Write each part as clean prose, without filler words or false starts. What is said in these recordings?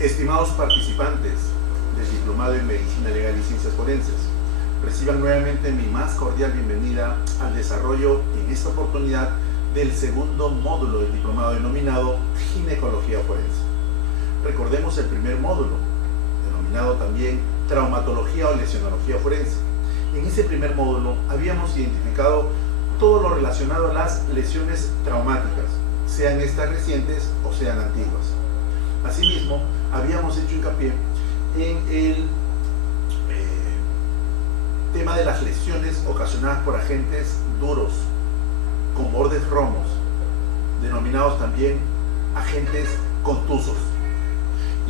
Estimados participantes del Diplomado en Medicina Legal y Ciencias Forenses, reciban nuevamente mi más cordial bienvenida al desarrollo en esta oportunidad del segundo módulo del diplomado denominado Ginecología Forense. Recordemos el primer módulo, denominado también Traumatología o Lesionología Forense. En ese primer módulo habíamos identificado todo lo relacionado a las lesiones traumáticas, sean estas recientes o sean antiguas. Asimismo, habíamos hecho hincapié en el tema de las lesiones ocasionadas por agentes duros, con bordes romos, denominados también agentes contusos.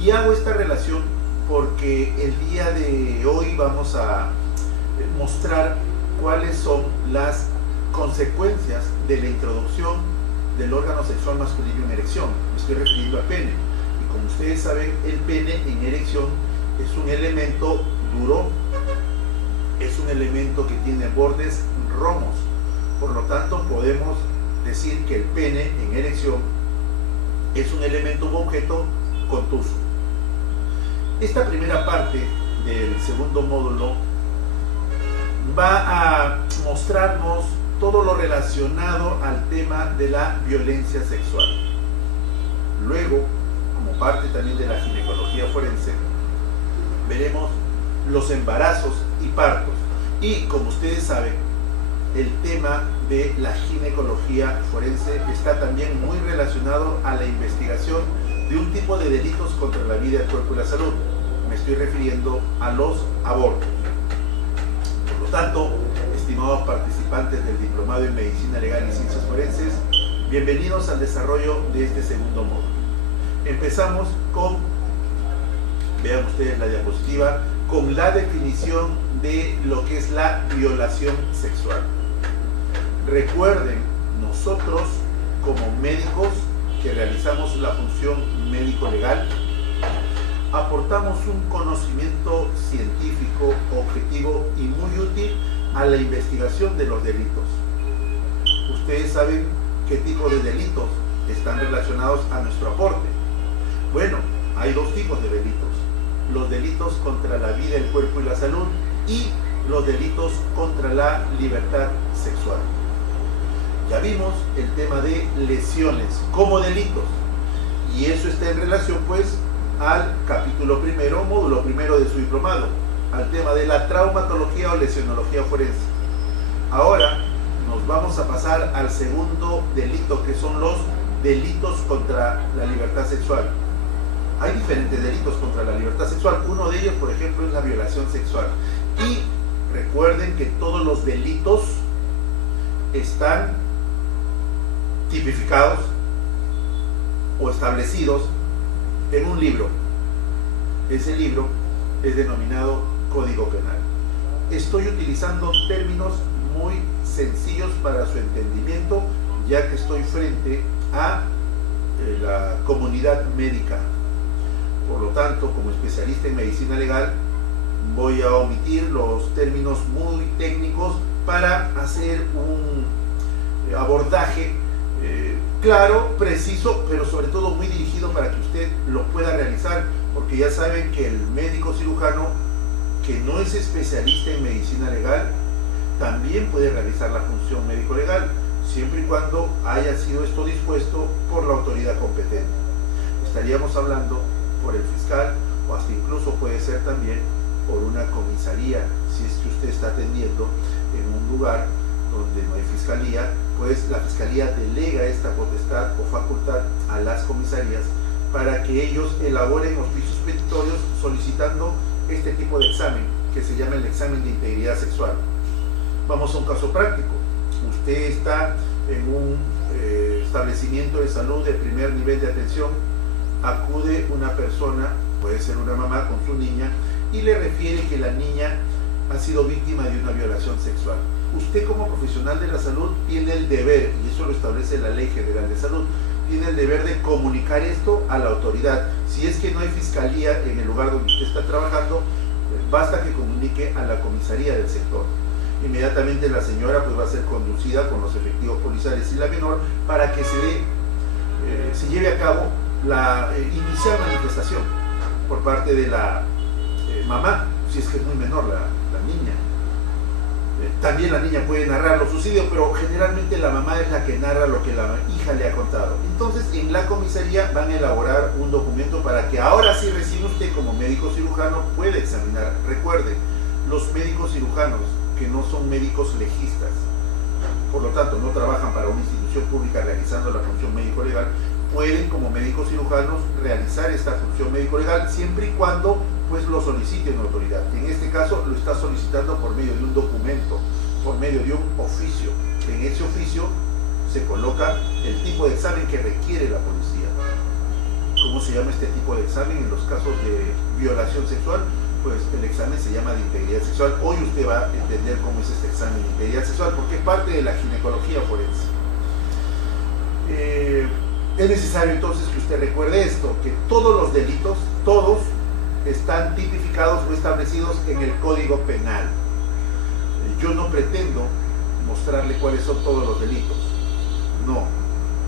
Y hago esta relación porque el día de hoy vamos a mostrar cuáles son las consecuencias de la introducción del órgano sexual masculino en erección. Me estoy refiriendo al pene. Y como ustedes saben, el pene en erección es un elemento duro, es un elemento que tiene bordes romos. Por lo tanto, podemos decir que el pene en erección es un elemento u objeto contuso. Esta primera parte del segundo módulo va a mostrarnos todo lo relacionado al tema de la violencia sexual. Luego, como parte también de la ginecología forense, veremos los embarazos y partos. Y como ustedes saben, el tema de la ginecología forense está también muy relacionado a la investigación de un tipo de delitos contra la vida, el cuerpo y la salud. Me estoy refiriendo a los abortos. Por lo tanto, estimados participantes del Diplomado en Medicina Legal y Ciencias Forenses, bienvenidos al desarrollo de este segundo módulo. Empezamos con, vean ustedes la diapositiva, con la definición de lo que es la violación sexual. Recuerden, nosotros como médicos que realizamos la función médico-legal, aportamos un conocimiento científico, objetivo y muy útil a la investigación de los delitos. Ustedes saben qué tipo de delitos están relacionados a nuestro aporte. Bueno, hay dos tipos de delitos: los delitos contra la vida, el cuerpo y la salud, y los delitos contra la libertad sexual. Ya vimos el tema de lesiones como delitos, y eso está en relación pues al capítulo primero, módulo primero de su diplomado, al tema de la traumatología o lesionología forense. Ahora nos vamos a pasar al segundo delito, que son los delitos contra la libertad sexual. Hay diferentes delitos contra la libertad sexual. Uno de ellos, por ejemplo, es la violación sexual. Y recuerden que todos los delitos están tipificados o establecidos en un libro. Ese libro es denominado Código Penal. Estoy utilizando términos muy sencillos para su entendimiento, ya que estoy frente a la comunidad médica. Por lo tanto, como especialista en medicina legal, voy a omitir los términos muy técnicos para hacer un abordaje claro, preciso, pero sobre todo muy dirigido para que usted lo pueda realizar, porque ya saben que el médico cirujano que no es especialista en medicina legal también puede realizar la función médico-legal, siempre y cuando haya sido esto dispuesto por la autoridad competente. Estaríamos hablando por el fiscal, o hasta incluso puede ser también por una comisaría, si es que usted está atendiendo en un lugar donde no hay fiscalía, pues la fiscalía delega esta potestad o facultad a las comisarías para que ellos elaboren oficios petitorios solicitando este tipo de examen, que se llama el examen de integridad sexual. Vamos a un caso práctico. Usted está en un establecimiento de salud de primer nivel de atención, acude una persona, puede ser una mamá con su niña, y le refiere que la niña ha sido víctima de una violación sexual. Usted como profesional de la salud tiene el deber, y eso lo establece la Ley General de Salud, tiene el deber de comunicar esto a la autoridad. Si es que no hay fiscalía en el lugar donde usted está trabajando, basta que comunique a la comisaría del sector. Inmediatamente la señora pues va a ser conducida con los efectivos policiales y la menor para que se lleve a cabo la inicial manifestación. por parte de la mamá, si es que es muy menor la niña. También la niña puede narrar los sucedidos, pero generalmente la mamá es la que narra lo que la hija le ha contado. Entonces, en la comisaría van a elaborar un documento para que ahora sí recién usted como médico cirujano pueda examinar. Recuerde, los médicos cirujanos que no son médicos legistas, por lo tanto no trabajan para una institución pública realizando la función médico-legal, pueden como médicos cirujanos realizar esta función médico-legal siempre y cuando pues lo solicite una autoridad. En este caso lo está solicitando por medio de un documento, por medio de un oficio. En ese oficio se coloca el tipo de examen que requiere la policía. ¿Cómo se llama este tipo de examen? En los casos de violación sexual, pues el examen se llama de integridad sexual. Hoy usted va a entender cómo es este examen de integridad sexual, porque es parte de la ginecología forense. Es necesario entonces que usted recuerde esto, que todos los delitos, todos, están tipificados o establecidos en el Código Penal. Yo no pretendo mostrarle cuáles son todos los delitos. No,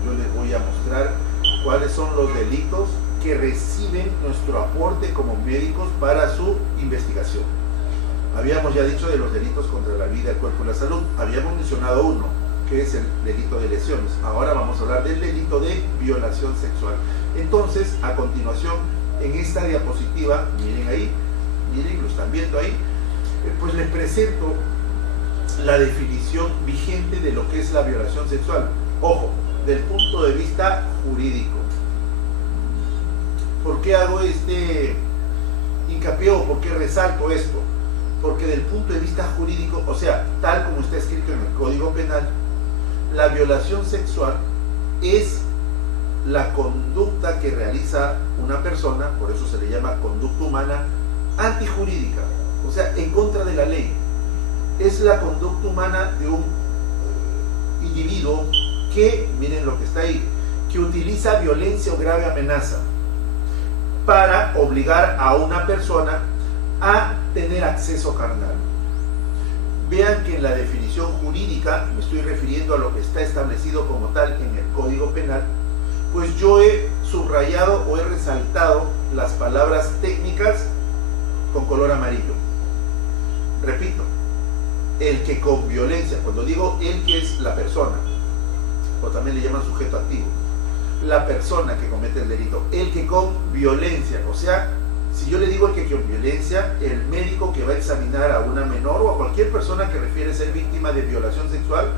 yo les voy a mostrar cuáles son los delitos que reciben nuestro aporte como médicos para su investigación. Habíamos ya dicho de los delitos contra la vida, el cuerpo y la salud. Habíamos mencionado uno, que es el delito de lesiones. Ahora vamos a hablar del delito de violación sexual. Entonces, a continuación, en esta diapositiva, miren ahí, miren, lo están viendo ahí, pues les presento la definición vigente de lo que es la violación sexual. Ojo, del punto de vista jurídico. ¿Por qué hago este hincapié o por qué resalto esto? Porque del punto de vista jurídico, o sea, tal como está escrito en el Código Penal, la violación sexual es la conducta que realiza una persona, por eso se le llama conducta humana, antijurídica, o sea, en contra de la ley. Es la conducta humana de un individuo que, miren lo que está ahí, que utiliza violencia o grave amenaza para obligar a una persona a tener acceso carnal. Vean que en la definición jurídica, me estoy refiriendo a lo que está establecido como tal en el Código Penal, pues yo he subrayado o he resaltado las palabras técnicas con color amarillo. Repito, el que con violencia, cuando digo el que es la persona, o también le llaman sujeto activo, la persona que comete el delito, el que con violencia, o sea, si yo le digo el que con violencia, el médico que va a examinar a una menor o a cualquier persona que refiere ser víctima de violación sexual,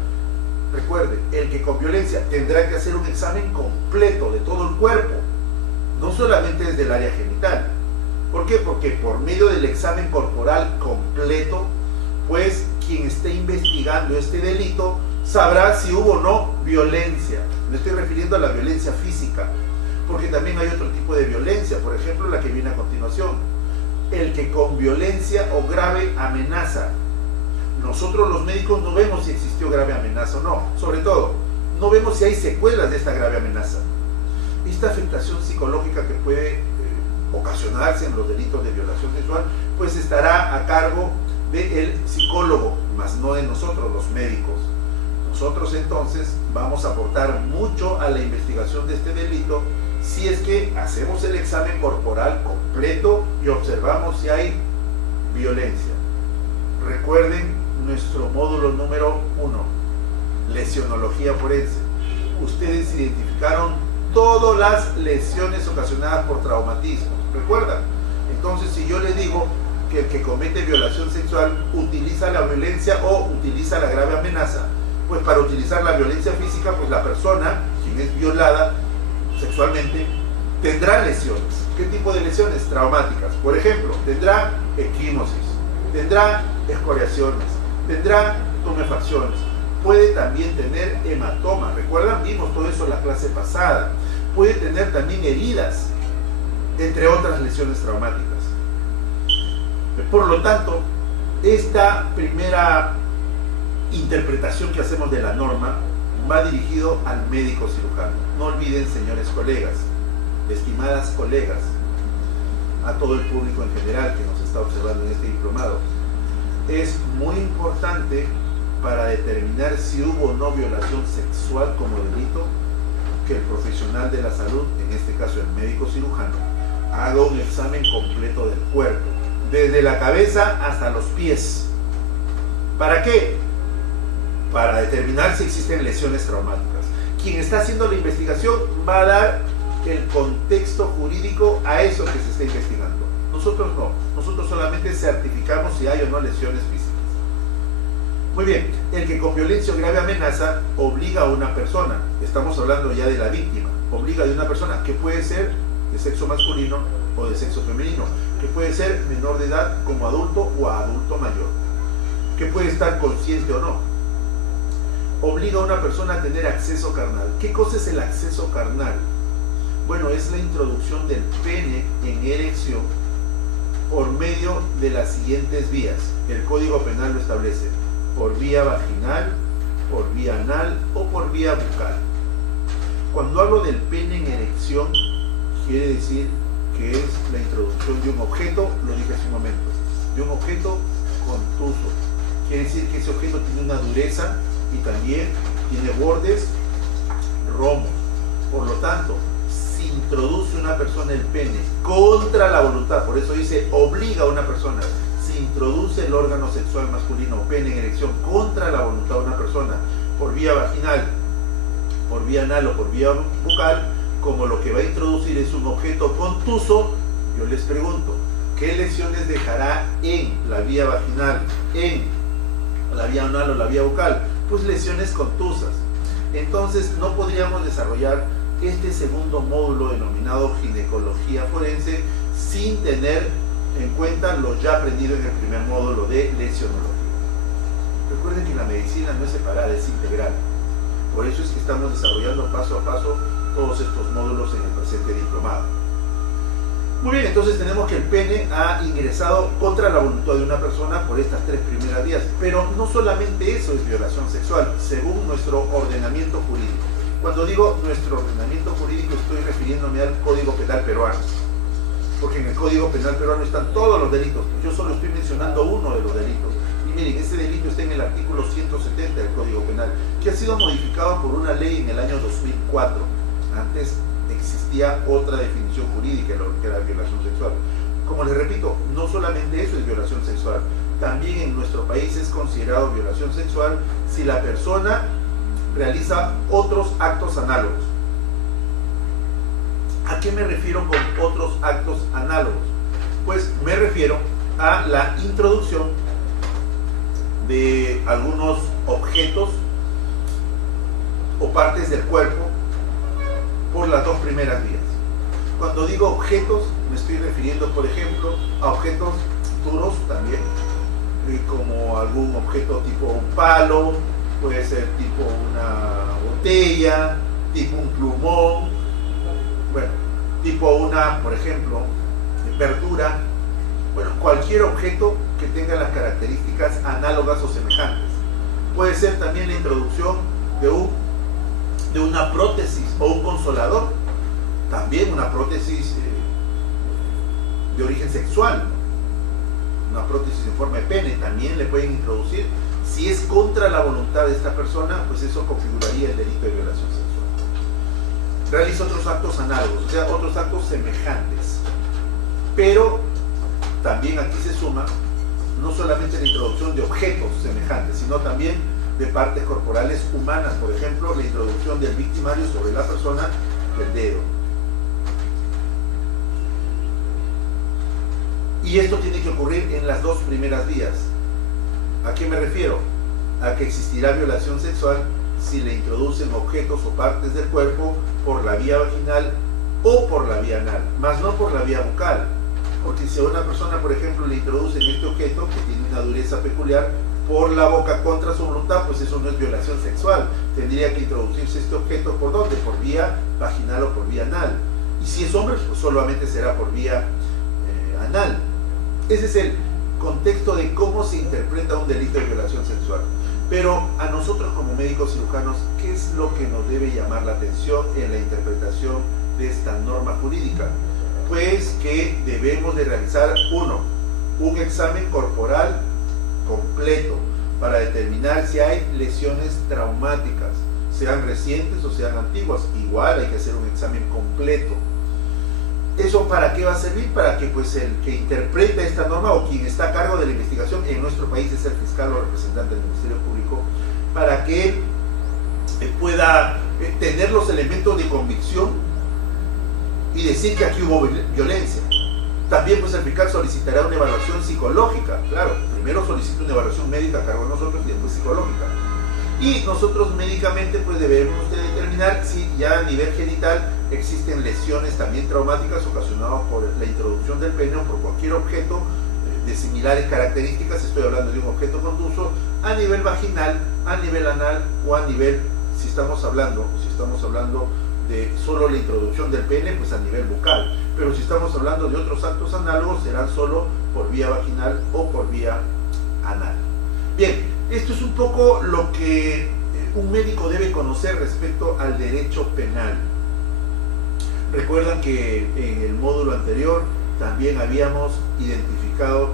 recuerde, el que con violencia tendrá que hacer un examen completo de todo el cuerpo, no solamente desde el área genital. ¿Por qué? Porque por medio del examen corporal completo, pues quien esté investigando este delito sabrá si hubo o no violencia. Me estoy refiriendo a la violencia física, porque también hay otro tipo de violencia, por ejemplo la que viene a continuación, el que con violencia o grave amenaza. Nosotros los médicos no vemos si existió grave amenaza o no, sobre todo no vemos si hay secuelas de esta grave amenaza. Esta afectación psicológica que puede ocasionarse en los delitos de violación sexual, pues estará a cargo del psicólogo, más no de nosotros los médicos. Nosotros entonces vamos a aportar mucho a la investigación de este delito si es que hacemos el examen corporal completo y observamos si hay violencia. Recuerden nuestro módulo número 1, lesionología forense. Ustedes identificaron todas las lesiones ocasionadas por traumatismo, ¿recuerdan? Entonces, si yo les digo que el que comete violación sexual utiliza la violencia o utiliza la grave amenaza, pues para utilizar la violencia física, pues la persona, quien es violada sexualmente, tendrá lesiones. ¿Qué tipo de lesiones? Traumáticas. Por ejemplo, tendrá equimosis, tendrá escoriaciones, tendrá tumefacciones, puede también tener hematomas. ¿Recuerdan? Vimos todo eso en la clase pasada. Puede tener también heridas, entre otras lesiones traumáticas. Por lo tanto, esta primera interpretación que hacemos de la norma va dirigido al médico cirujano. No olviden, señores colegas, estimadas colegas, a todo el público en general que nos está observando en este diplomado, es muy importante para determinar si hubo o no violación sexual como delito que el profesional de la salud, en este caso el médico cirujano, haga un examen completo del cuerpo, desde la cabeza hasta los pies. ¿Para qué? Para determinar si existen lesiones traumáticas. Quien está haciendo la investigación va a dar el contexto jurídico a eso que se está investigando. Nosotros no, nosotros solamente certificamos si hay o no lesiones físicas. Muy bien, el que con violencia o grave amenaza obliga a una persona, estamos hablando ya de la víctima, obliga de una persona que puede ser de sexo masculino o de sexo femenino, que puede ser menor de edad como adulto o adulto mayor, que puede estar consciente o no. Obliga a una persona a tener acceso carnal. ¿Qué cosa es el acceso carnal? Bueno, es la introducción del pene en erección por medio de las siguientes vías. El Código Penal lo establece: por vía vaginal, por vía anal o por vía bucal. Cuando hablo del pene en erección, quiere decir que es la introducción de un objeto, lo dije hace un momento, de un objeto contuso. Quiere decir que ese objeto tiene una dureza y también tiene bordes romos. Por lo tanto, si introduce una persona el pene contra la voluntad, por eso dice obliga a una persona, si introduce el órgano sexual masculino o pene en erección contra la voluntad de una persona por vía vaginal, por vía anal o por vía bucal, como lo que va a introducir es un objeto contuso, yo les pregunto, ¿qué lesiones dejará en la vía vaginal, en la vía anal o la vía bucal? Pues lesiones contusas. Entonces no podríamos desarrollar este segundo módulo denominado ginecología forense sin tener en cuenta lo ya aprendido en el primer módulo de lesionología. Recuerden que la medicina no es separada, es integral. Por eso es que estamos desarrollando paso a paso todos estos módulos en el presente diplomado. Muy bien, entonces tenemos que el pene ha ingresado contra la voluntad de una persona por estas tres primeras vías, pero no solamente eso es violación sexual, según nuestro ordenamiento jurídico. Cuando digo nuestro ordenamiento jurídico estoy refiriéndome al Código Penal peruano, porque en el Código Penal peruano están todos los delitos, yo solo estoy mencionando uno de los delitos. Y miren, ese delito está en el artículo 170 del Código Penal, que ha sido modificado por una ley en el año 2004. Antes existía otra definición jurídica de lo que era violación sexual. Como les repito, no solamente eso es violación sexual, también en nuestro país es considerado violación sexual si la persona realiza otros actos análogos. ¿A qué me refiero con otros actos análogos? Pues me refiero a la introducción de algunos objetos o partes del cuerpo por las dos primeras vías. Cuando digo objetos, me estoy refiriendo, por ejemplo, a objetos duros también, como algún objeto tipo un palo, puede ser tipo una botella, tipo un plumón, bueno, tipo una, por ejemplo, verdura, bueno, cualquier objeto que tenga las características análogas o semejantes. Puede ser también la introducción de una prótesis o un consolador, también una prótesis de origen sexual, una prótesis en forma de pene, también le pueden introducir. Si es contra la voluntad de esta persona, pues eso configuraría el delito de violación sexual. Realiza otros actos análogos, o sea, otros actos semejantes. Pero también aquí se suma no solamente la introducción de objetos semejantes, sino también de partes corporales humanas, por ejemplo, la introducción del victimario sobre la persona del dedo. Y esto tiene que ocurrir en las dos primeras vías. ¿A qué me refiero? A que existirá violación sexual si le introducen objetos o partes del cuerpo por la vía vaginal o por la vía anal, más no por la vía bucal. Porque si a una persona, por ejemplo, le introducen este objeto que tiene una dureza peculiar por la boca contra su voluntad, pues eso no es violación sexual. Tendría que introducirse este objeto ¿por dónde? Por vía vaginal o por vía anal. Y si es hombre, pues solamente será por vía anal. Ese es el contexto de cómo se interpreta un delito de violación sexual. Pero a nosotros como médicos cirujanos, ¿qué es lo que nos debe llamar la atención en la interpretación de esta norma jurídica? Pues que debemos de realizar, uno, un examen corporal completo para determinar si hay lesiones traumáticas, sean recientes o sean antiguas. Igual hay que hacer un examen completo. ¿Eso para qué va a servir? Para que pues el que interpreta esta norma o quien está a cargo de la investigación en nuestro país es el fiscal o representante del Ministerio Público, para que él pueda tener los elementos de convicción y decir que aquí hubo violencia. También pues el fiscal solicitará una evaluación psicológica, claro, primero solicita una evaluación médica a cargo de nosotros y después psicológica. Y nosotros médicamente pues debemos determinar si ya a nivel genital existen lesiones también traumáticas ocasionadas por la introducción del pene o por cualquier objeto de similares características. Estoy hablando de un objeto contuso a nivel vaginal, a nivel anal o a nivel, si estamos hablando de solo la introducción del pene, pues a nivel bucal. Pero si estamos hablando de otros actos análogos, serán solo por vía vaginal o por vía anal. Bien, esto es un poco lo que un médico debe conocer respecto al derecho penal. Recuerdan que en el módulo anterior también habíamos identificado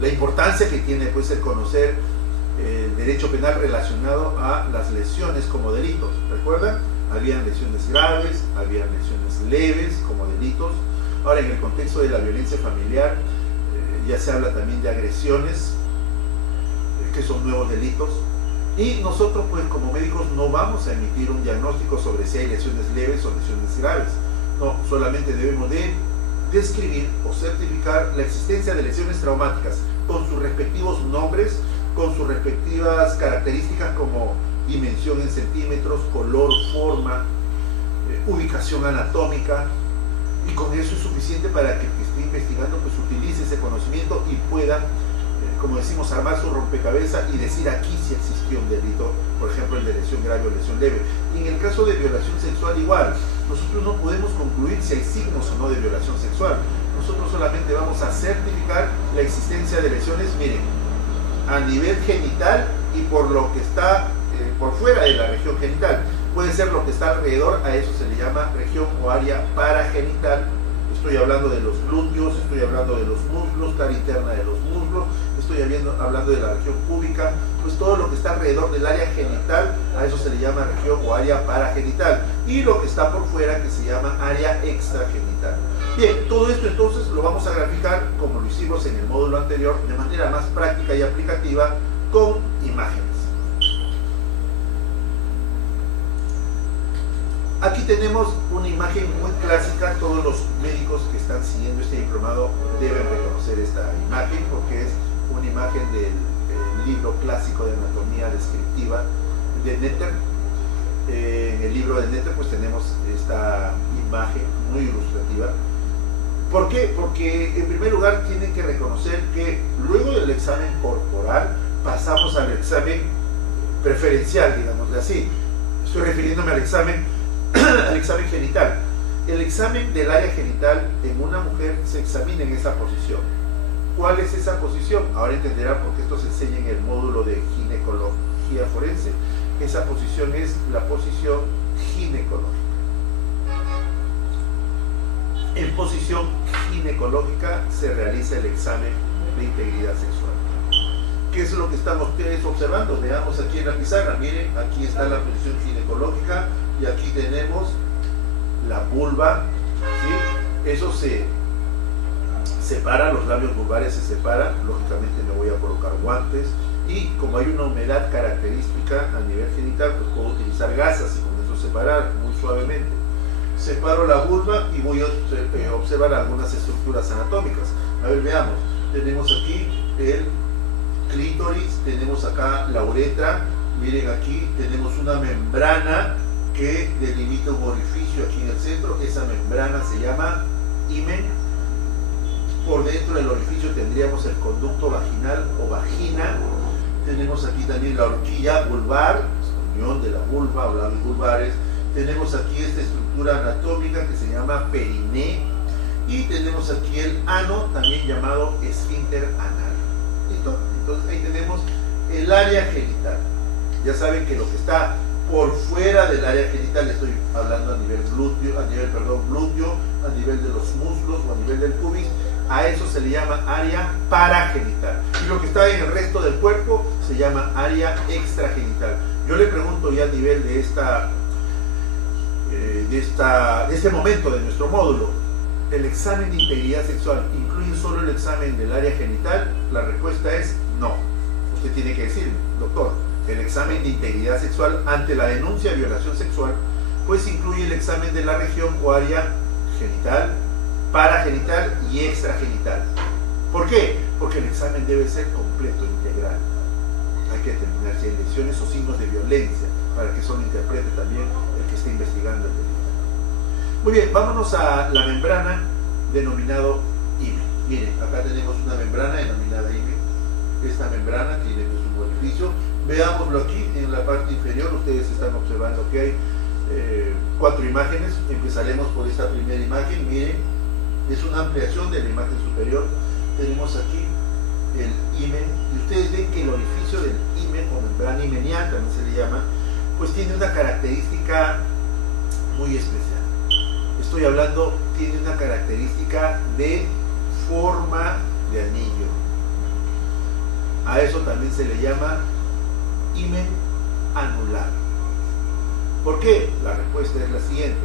la importancia que tiene pues el conocer el derecho penal relacionado a las lesiones como delitos. ¿Recuerdan? Habían lesiones graves, habían lesiones leves como delitos. Ahora, en el contexto de la violencia familiar, ya se habla también de agresiones, que son nuevos delitos. Y nosotros, pues como médicos, no vamos a emitir un diagnóstico sobre si hay lesiones leves o lesiones graves. No, solamente debemos de describir o certificar la existencia de lesiones traumáticas con sus respectivos nombres, con sus respectivas características como dimensión en centímetros, color, forma, ubicación anatómica, y con eso es suficiente para que el que esté investigando pues utilice ese conocimiento y pueda, como decimos, armar su rompecabezas y decir aquí si existió un delito, por ejemplo el de lesión grave o lesión leve. Y en el caso de violación sexual igual, nosotros no podemos concluir si hay signos o no de violación sexual. Nosotros solamente vamos a certificar la existencia de lesiones, miren, a nivel genital y por lo que está por fuera de la región genital. Puede ser lo que está alrededor, a eso se le llama región o área paragenital. Estoy hablando de los glúteos, estoy hablando de los muslos, cara interna de los muslos, estoy hablando de la región púbica, pues todo lo que está alrededor del área genital, a eso se le llama región o área paragenital. Y lo que está por fuera, que se llama área extragenital. Bien, todo esto entonces lo vamos a graficar, como lo hicimos en el módulo anterior, de manera más práctica y aplicativa, con imágenes. Aquí tenemos una imagen muy clásica. Todos los médicos que están siguiendo este diplomado deben reconocer esta imagen porque es una imagen del libro clásico de anatomía descriptiva de Netter. En el libro de Netter pues tenemos esta imagen muy ilustrativa. ¿Por qué? Porque en primer lugar tienen que reconocer que luego del examen corporal pasamos al examen preferencial, digámosle así. Estoy refiriéndome al examen genital. El examen del área genital en una mujer se examina en esa posición. ¿Cuál es esa posición? Ahora entenderán por qué esto se enseña en el módulo de ginecología forense. Esa posición es la posición ginecológica. En posición ginecológica se realiza el examen de integridad sexual. ¿Qué es lo que están ustedes observando? Veamos aquí en la pizarra. Miren, aquí está la posición ginecológica y aquí tenemos la vulva, ¿sí? Eso se separa, los labios vulvares se separan. Lógicamente me voy a colocar guantes y como hay una humedad característica a nivel genital, pues puedo utilizar gasas y con eso separar muy suavemente. Separo la vulva y voy a observar algunas estructuras anatómicas. A ver, veamos. Tenemos aquí el clítoris, tenemos acá la uretra. Miren, aquí tenemos una membrana que delimita un orificio aquí en el centro. Esa membrana se llama himen. Por dentro del orificio tendríamos el conducto vaginal o vagina. Tenemos aquí también la horquilla vulvar, unión de la vulva o labios vulvares. Tenemos aquí esta estructura anatómica que se llama periné. Y tenemos aquí el ano, también llamado esfínter anal. ¿Listo? Entonces ahí tenemos el área genital. Ya saben que lo que está por fuera del área genital, estoy hablando a nivel glúteo, a nivel de los muslos o a nivel del pubis, a eso se le llama área paragenital. Y lo que está en el resto del cuerpo se llama área extragenital. Yo le pregunto ya a nivel de esta de este momento de nuestro módulo, ¿el examen de integridad sexual incluye solo el examen del área genital? La respuesta es no. Usted tiene que decirme, doctor, el examen de integridad sexual ante la denuncia de violación sexual, pues incluye el examen de la región o área genital, paragenital y extragenital. ¿Por qué? Porque el examen debe ser completo, integral. Hay que determinar si hay lesiones o signos de violencia, para que eso lo interprete también el que esté investigando el delito. Muy bien, vámonos a la membrana denominado himen. Miren, acá tenemos una membrana denominada himen. Esta membrana tiene un orificio. Veámoslo aquí en la parte inferior. Ustedes están observando que hay 4 imágenes. Empezaremos por esta primera imagen. Miren, es una ampliación de la imagen superior. Tenemos aquí el himen, y ustedes ven que el orificio del himen o membrana himenial, también se le llama, pues tiene una característica muy especial. Estoy hablando, tiene una característica de forma de anillo. A eso también se le llama himen anular. ¿Por qué? La respuesta es la siguiente: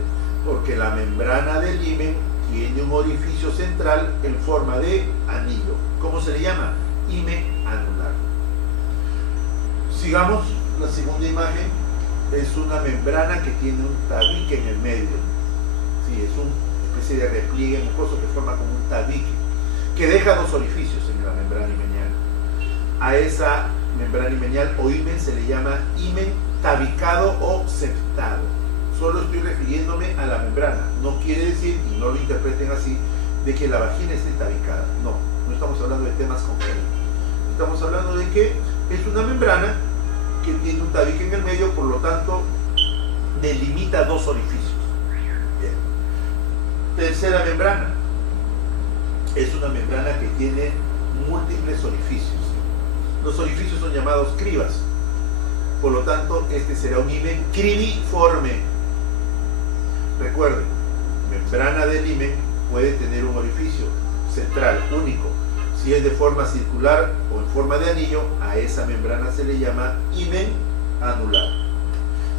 porque la membrana del himen tiene un orificio central en forma de anillo. ¿Cómo se le llama? Himen anular. Sigamos, la segunda imagen es una membrana que tiene un tabique en el medio. Sí, es una especie de repliegue mucoso que forma como un tabique, que deja 2 orificios en la membrana himenial. A esa membrana himenial o himen se le llama himen tabicado o septado. Solo estoy refiriéndome a la membrana. No quiere decir, y no lo interpreten así, de que la vagina esté tabicada. No, no estamos hablando de temas congénitos. Estamos hablando de que es una membrana que tiene un tabique en el medio, por lo tanto, delimita 2 orificios. Bien. Tercera membrana. Es una membrana que tiene múltiples orificios. Los orificios son llamados cribas. Por lo tanto, este será un himen cribiforme. Recuerden, membrana del himen puede tener un orificio central único. Si es de forma circular o en forma de anillo, a esa membrana se le llama himen anular.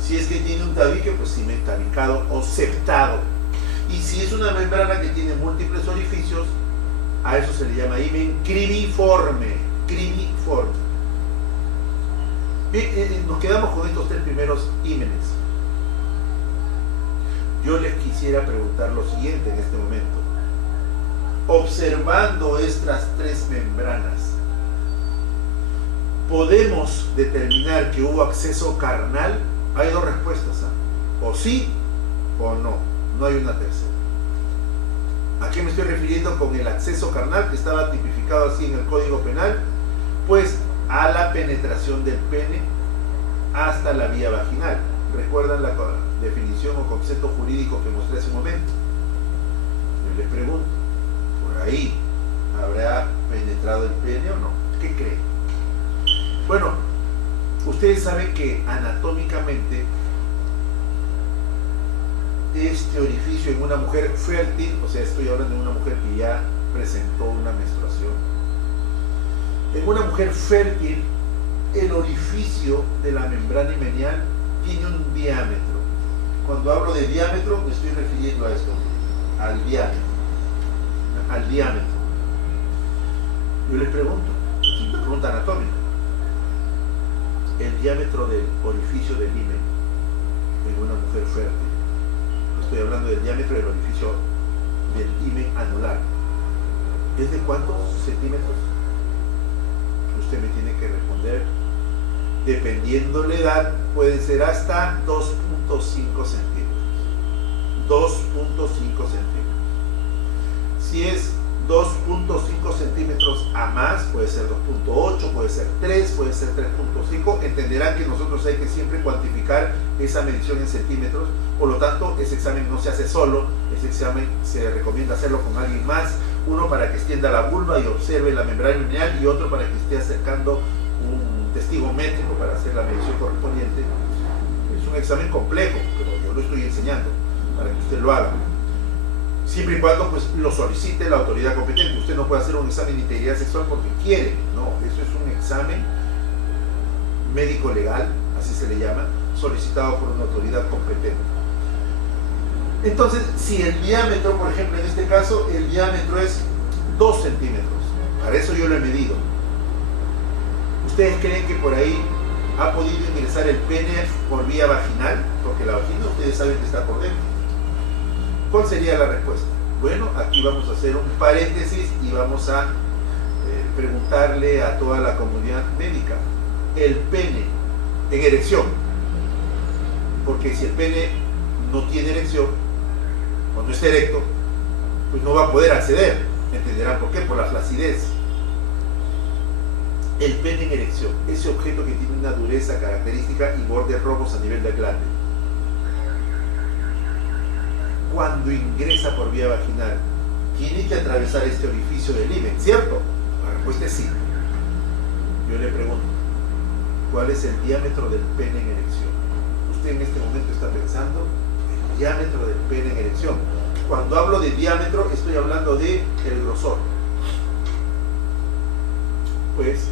Si es que tiene un tabique, pues himen tabicado o septado. Y si es una membrana que tiene múltiples orificios, a eso se le llama himen cribiforme. Cribiforme. Bien, nos quedamos con estos 3 primeros himenes. Yo les quisiera preguntar lo siguiente en este momento. Observando estas 3 membranas, ¿podemos determinar que hubo acceso carnal? Hay 2 respuestas, ¿eh? O sí o no. No hay una tercera. ¿A qué me estoy refiriendo con el acceso carnal, que estaba tipificado así en el Código Penal? Pues a la penetración del pene hasta la vía vaginal. ¿Recuerdan la definición o concepto jurídico que mostré hace un momento? Yo les pregunto, ¿por ahí habrá penetrado el pene o no? ¿Qué creen? Bueno, ustedes saben que anatómicamente este orificio en una mujer fértil, o sea, estoy hablando de una mujer que ya presentó una menstruación, en una mujer fértil, el orificio de la membrana himenial tiene un diámetro. Cuando hablo de diámetro, me estoy refiriendo a esto, al diámetro. Al diámetro. Yo les pregunto, es una pregunta anatómica. El diámetro del orificio del himen en una mujer fértil. Estoy hablando del diámetro del orificio del himen anular. ¿Es de cuántos centímetros? Usted me tiene que responder. Dependiendo la edad, puede ser hasta 2.5 centímetros. 2.5 centímetros. Si es 2.5 centímetros a más, puede ser 2.8, puede ser 3, puede ser 3.5. Entenderán que nosotros hay que siempre cuantificar esa medición en centímetros. Por lo tanto, ese examen no se hace solo. Ese examen se recomienda hacerlo con alguien más. Uno para que extienda la vulva y observe la membrana himenial, y otro para que esté acercando un testigo métrico para hacer la medición correspondiente. Es un examen complejo, pero yo lo estoy enseñando para que usted lo haga. Siempre y cuando pues lo solicite la autoridad competente. Usted no puede hacer un examen de integridad sexual porque quiere. No, eso es un examen médico legal, así se le llama, solicitado por una autoridad competente. Entonces, si el diámetro, por ejemplo, en este caso, el diámetro es 2 centímetros. Para eso yo lo he medido. ¿Ustedes creen que por ahí ha podido ingresar el pene por vía vaginal? Porque la vagina, ustedes saben que está por dentro. ¿Cuál sería la respuesta? Bueno, aquí vamos a hacer un paréntesis y vamos a preguntarle a toda la comunidad médica. El pene en erección. Porque si el pene no tiene erección, cuando esté erecto, pues no va a poder acceder. ¿Entenderán por qué? Por la flacidez. El pene en erección, ese objeto que tiene una dureza característica y bordes rojos a nivel del glande. Cuando ingresa por vía vaginal, tiene que atravesar este orificio del himen, ¿cierto? La respuesta es sí. Yo le pregunto, ¿cuál es el diámetro del pene en erección? Usted en este momento está pensando el diámetro del pene en erección. Cuando hablo de diámetro, estoy hablando de el grosor. Pues,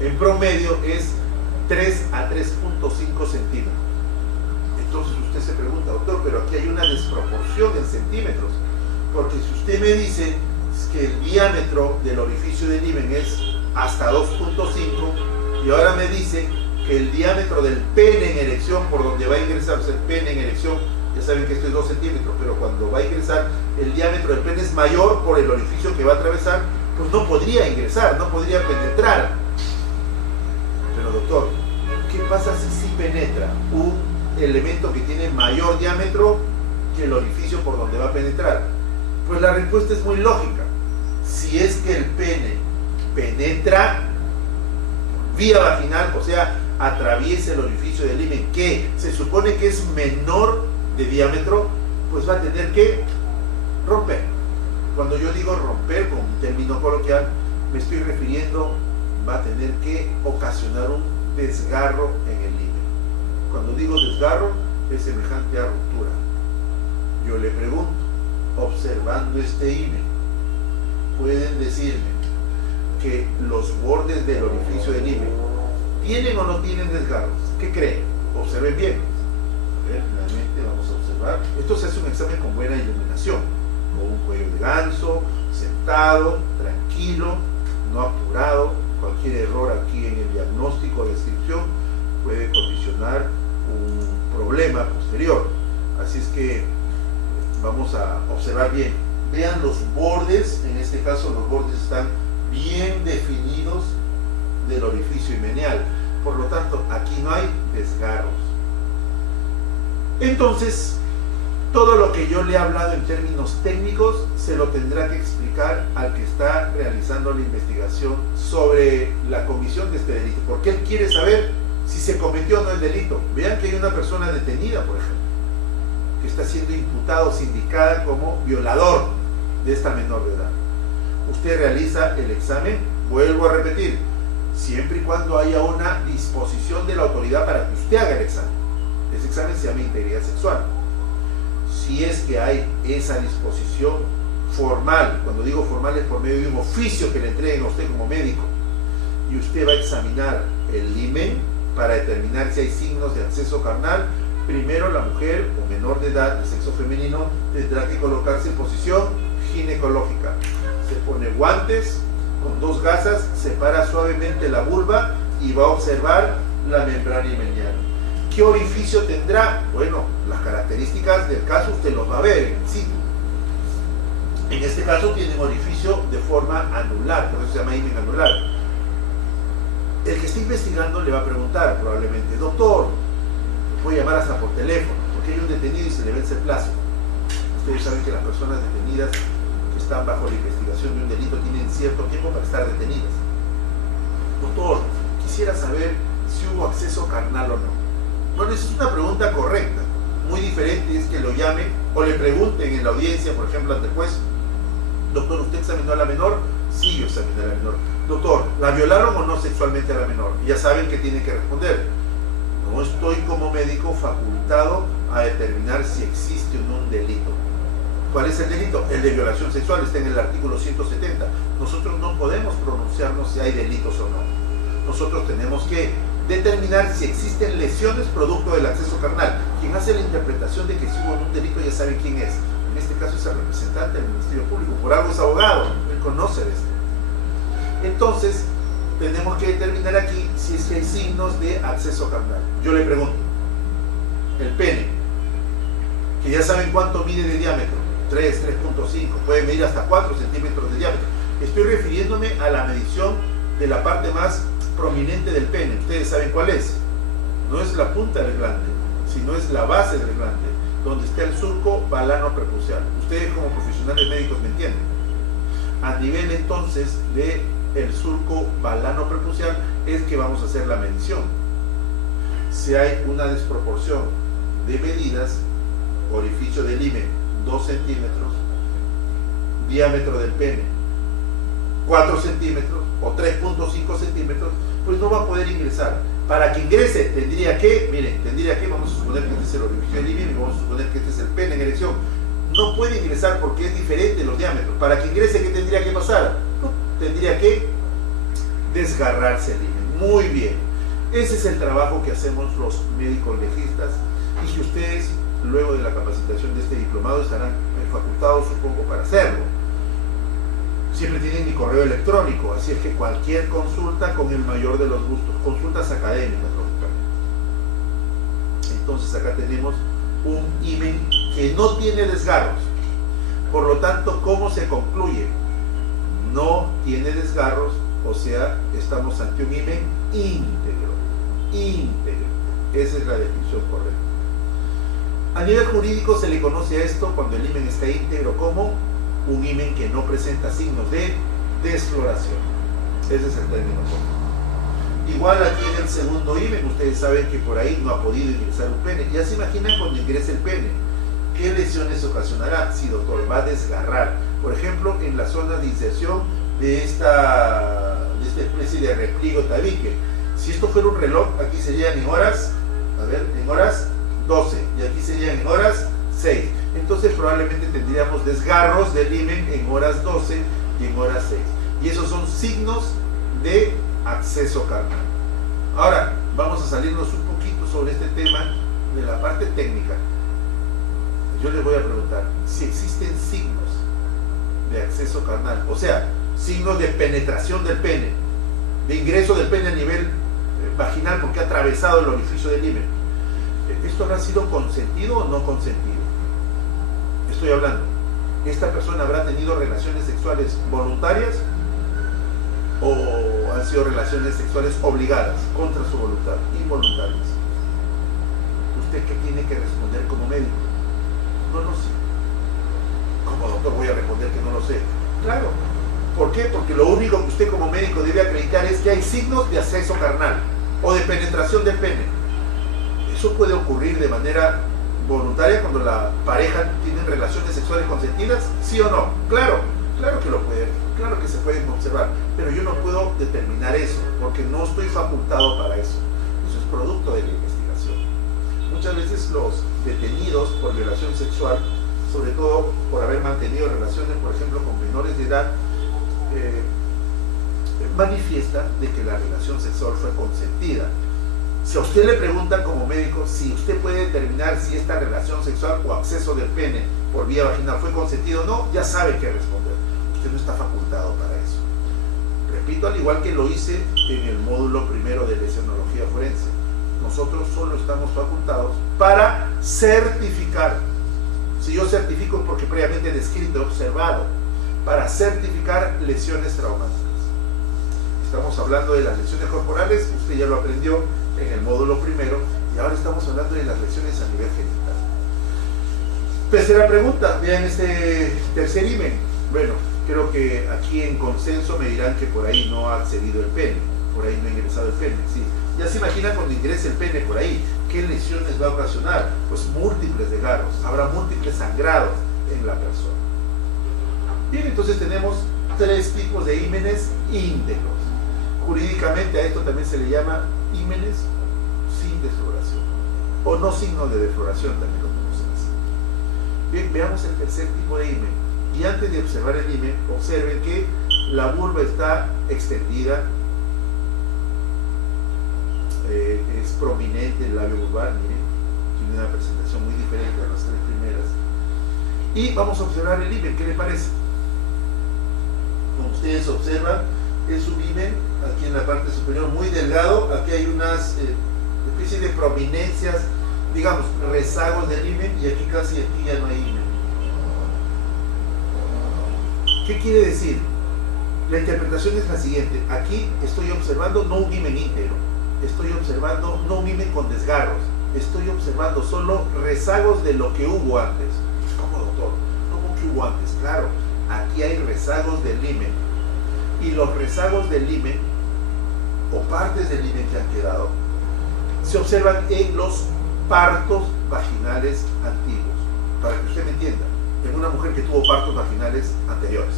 en promedio es 3 a 3.5 centímetros. Entonces usted se pregunta, doctor, pero aquí hay una desproporción en centímetros. Porque si usted me dice que el diámetro del orificio del himen es hasta 2.5 y ahora me dice que el diámetro del pene en erección, por donde va a ingresar el pene en erección, ya saben que esto es 2 centímetros, pero cuando va a ingresar el diámetro del pene es mayor por el orificio que va a atravesar, pues no podría ingresar, no podría penetrar. Pero doctor, ¿qué pasa si sí penetra un elemento que tiene mayor diámetro que el orificio por donde va a penetrar? Pues la respuesta es muy lógica. Si es que el pene penetra vía vaginal, o sea, atraviesa el orificio del himen, que se supone que es menor de diámetro, pues va a tener que romper. Cuando yo digo romper con un término coloquial, me estoy refiriendo, va a tener que ocasionar un desgarro en el himen. Cuando digo desgarro, es semejante a ruptura. Yo le pregunto, observando este himen, ¿pueden decirme que los bordes del orificio del himen tienen o no tienen desgarros? ¿Qué creen? Observen bien. A ver, realmente vamos a observar. Esto se hace un examen con buena iluminación, con un cuello de ganso, sentado, tranquilo, no apurado. Cualquier error aquí en el diagnóstico o descripción puede condicionar un problema posterior. Así es que vamos a observar bien. Vean los bordes, en este caso los bordes están bien definidos del orificio himeneal. Por lo tanto, aquí no hay desgarros. Entonces, todo lo que yo le he hablado en términos técnicos se lo tendrá que explicar al que está realizando la investigación sobre la comisión de este delito, porque él quiere saber si se cometió o no el delito. Vean que hay una persona detenida, por ejemplo, que está siendo imputada o sindicada como violador de esta menor de edad. Usted realiza el examen, vuelvo a repetir, siempre y cuando haya una disposición de la autoridad para que usted haga el examen. Ese examen se llama integridad sexual. Si es que hay esa disposición formal, cuando digo formal es por medio de un oficio que le entreguen a usted como médico, y usted va a examinar el himen para determinar si hay signos de acceso carnal, primero la mujer o menor de edad de sexo femenino tendrá que colocarse en posición ginecológica. Se pone guantes con 2 gasas, separa suavemente la vulva y va a observar la membrana himeneal. ¿Qué orificio tendrá? Bueno, las características del caso usted los va a ver en situ. En este caso tiene un orificio de forma anular, por eso se llama himen anular. El que está investigando le va a preguntar probablemente, doctor, voy a llamar hasta por teléfono, porque hay un detenido y se le vence el plazo. Ustedes saben que las personas detenidas que están bajo la investigación de un delito tienen cierto tiempo para estar detenidas. Doctor, quisiera saber si hubo acceso carnal o no. Bueno, esa es una pregunta correcta. Muy diferente es que lo llame o le pregunten en la audiencia, por ejemplo, ante el juez, doctor, ¿usted examinó a la menor? Sí, yo examiné a la menor. Doctor, ¿la violaron o no sexualmente a la menor? Ya saben que tiene que responder. No estoy como médico facultado a determinar si existe o no un delito. ¿Cuál es el delito? El de violación sexual, está en el artículo 170. Nosotros no podemos pronunciarnos si hay delitos o no. Nosotros tenemos que determinar si existen lesiones producto del acceso carnal. Quien hace la interpretación de que si hubo un delito ya sabe quién es. En este caso es el representante del Ministerio Público, por algo es abogado, él conoce de esto. Entonces, tenemos que determinar aquí si es que hay signos de acceso carnal. Yo le pregunto, el pene, que ya saben cuánto mide de diámetro, 3, 3.5, puede medir hasta 4 centímetros de diámetro. Estoy refiriéndome a la medición de la parte más prominente del pene. Ustedes saben cuál es. No es la punta del glande, sino es la base del glande, donde está el surco balano prepucial. Ustedes como profesionales médicos me entienden. A nivel entonces de el surco balano prepucial es que vamos a hacer la medición. Si hay una desproporción de medidas, orificio del himen 2 centímetros, diámetro del pene 4 centímetros o 3.5 centímetros, pues no va a poder ingresar. Para que ingrese tendría que, miren, vamos a suponer que este es el orificio del himen, vamos a suponer que este es el pene en erección. No puede ingresar porque es diferente los diámetros. Para que ingrese, ¿qué tendría que pasar? Tendría que desgarrarse el himen. Muy bien. Ese es el trabajo que hacemos los médicos legistas y que ustedes, luego de la capacitación de este diplomado, estarán facultados, supongo, para hacerlo. Siempre tienen mi correo electrónico, así es que cualquier consulta con el mayor de los gustos, consultas académicas, lógicamente. Entonces acá tenemos un himen que no tiene desgarros. Por lo tanto, ¿cómo se concluye? No tiene desgarros, o sea, estamos ante un himen íntegro. Íntegro. Esa es la definición correcta. A nivel jurídico se le conoce a esto, cuando el himen está íntegro, como un himen que no presenta signos de desfloración. Ese es el término correcto. Igual aquí en el segundo himen, ustedes saben que por ahí no ha podido ingresar un pene. Ya se imaginan cuando ingrese el pene, ¿qué lesiones ocasionará? Sí, doctor, va a desgarrar. Por ejemplo, en la zona de inserción de esta especie de repliegue tabique. Si esto fuera un reloj, aquí serían en horas, a ver, en horas 12, y aquí serían en horas 6. Entonces probablemente tendríamos desgarros del himen en horas 12 y en horas 6. Y esos son signos de acceso carnal. Ahora, vamos a salirnos un poquito sobre este tema de la parte técnica. Yo les voy a preguntar si existen signos de acceso carnal, o sea, signos de penetración del pene, de ingreso del pene a nivel vaginal porque ha atravesado el orificio del himen. ¿Esto habrá sido consentido o no consentido? Estoy hablando, ¿esta persona habrá tenido relaciones sexuales voluntarias o han sido relaciones sexuales obligadas, contra su voluntad, involuntarias? ¿Usted qué tiene que responder como médico? No lo sé. Como doctor voy a responder que no lo sé. Claro. ¿Por qué? Porque lo único que usted como médico debe acreditar es que hay signos de acceso carnal o de penetración del pene. Eso puede ocurrir de manera voluntaria cuando la pareja tiene relaciones sexuales consentidas, ¿sí o no? Claro, claro que lo pueden, claro que se pueden observar, pero yo no puedo determinar eso, porque no estoy facultado para eso. Eso es producto de la investigación. Muchas veces los detenidos por violación sexual, sobre todo por haber mantenido relaciones, por ejemplo, con menores de edad, manifiestan de que la relación sexual fue consentida. Si a usted le preguntan como médico si usted puede determinar si esta relación sexual o acceso del pene por vía vaginal fue consentido o no, ya sabe qué responder. Usted no está facultado para eso. Repito, al igual que lo hice en el módulo primero de lesionología forense, nosotros solo estamos facultados para certificar. Si yo certifico es porque previamente descrito, observado, para certificar lesiones traumáticas. Estamos hablando de las lesiones corporales, usted ya lo aprendió en el módulo primero, y ahora estamos hablando de las lesiones a nivel genital. Tercera pregunta, vean este tercer himen. Bueno, creo que aquí en consenso me dirán que por ahí no ha accedido el pene, por ahí no ha ingresado el pene, sí. Ya se imaginan cuando ingrese el pene por ahí, ¿qué lesiones va a ocasionar? Pues múltiples desgarros, habrá múltiples sangrados en la persona. Bien, entonces tenemos tres tipos de ímenes íntegros. Jurídicamente a esto también se le llama ímenes sin desfloración, o no signos de desfloración, también lo conocemos. Bien, veamos el tercer tipo de himen. Y antes de observar el himen, observen que la vulva está extendida, prominente el labio vulvar, miren, tiene una presentación muy diferente a las tres primeras. Y vamos a observar el himen, ¿qué les parece? Como ustedes observan, es un himen aquí en la parte superior muy delgado, aquí hay unas especies de prominencias, digamos, rezagos del himen, y aquí ya no hay himen. ¿Qué quiere decir? La interpretación es la siguiente: aquí estoy observando no un himen íntegro, estoy observando no un himen con desgarros, estoy observando solo rezagos de lo que hubo antes. ¿Cómo, doctor? ¿Cómo que hubo antes? Claro, aquí hay rezagos del himen, y los rezagos del himen o partes del himen que han quedado se observan en los partos vaginales antiguos. Para que usted me entienda, en una mujer que tuvo partos vaginales anteriores,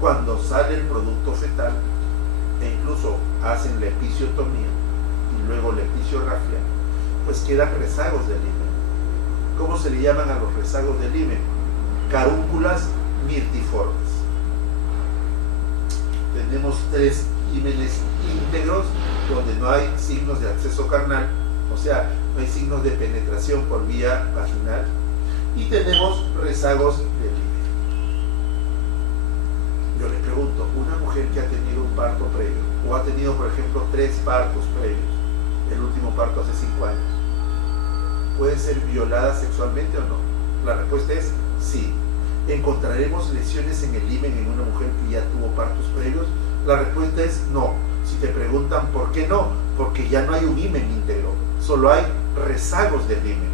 cuando sale el producto fetal e incluso hacen la episiotomía y luego la episiografía, pues quedan rezagos del himen. ¿Cómo se le llaman a los rezagos del himen? Carúnculas mirtiformes. Tenemos 3 himenes íntegros donde no hay signos de acceso carnal, o sea, no hay signos de penetración por vía vaginal, y tenemos rezagos del himen. Yo les pregunto, una mujer que ha tenido un parto previo, o ha tenido, por ejemplo, 3 partos previos, el último parto hace 5 años, ¿puede ser violada sexualmente o no? La respuesta es sí. ¿Encontraremos lesiones en el himen en una mujer que ya tuvo partos previos? La respuesta es no. Si te preguntan por qué no, porque ya no hay un himen íntegro, solo hay rezagos del himen.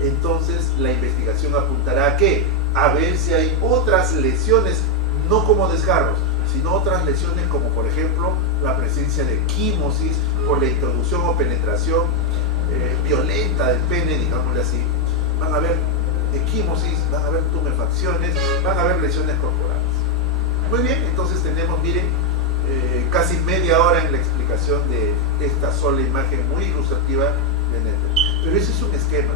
Entonces la investigación apuntará a ¿qué? A ver si hay otras lesiones, no como desgarros, sino otras lesiones como por ejemplo la presencia de quimosis por la introducción o penetración violenta del pene, digámosle así. Van a haber equimosis, van a haber tumefacciones, van a haber lesiones corporales. Muy bien, entonces tenemos, miren, casi media hora en la explicación de esta sola imagen muy ilustrativa de Nether. Pero ese es un esquema.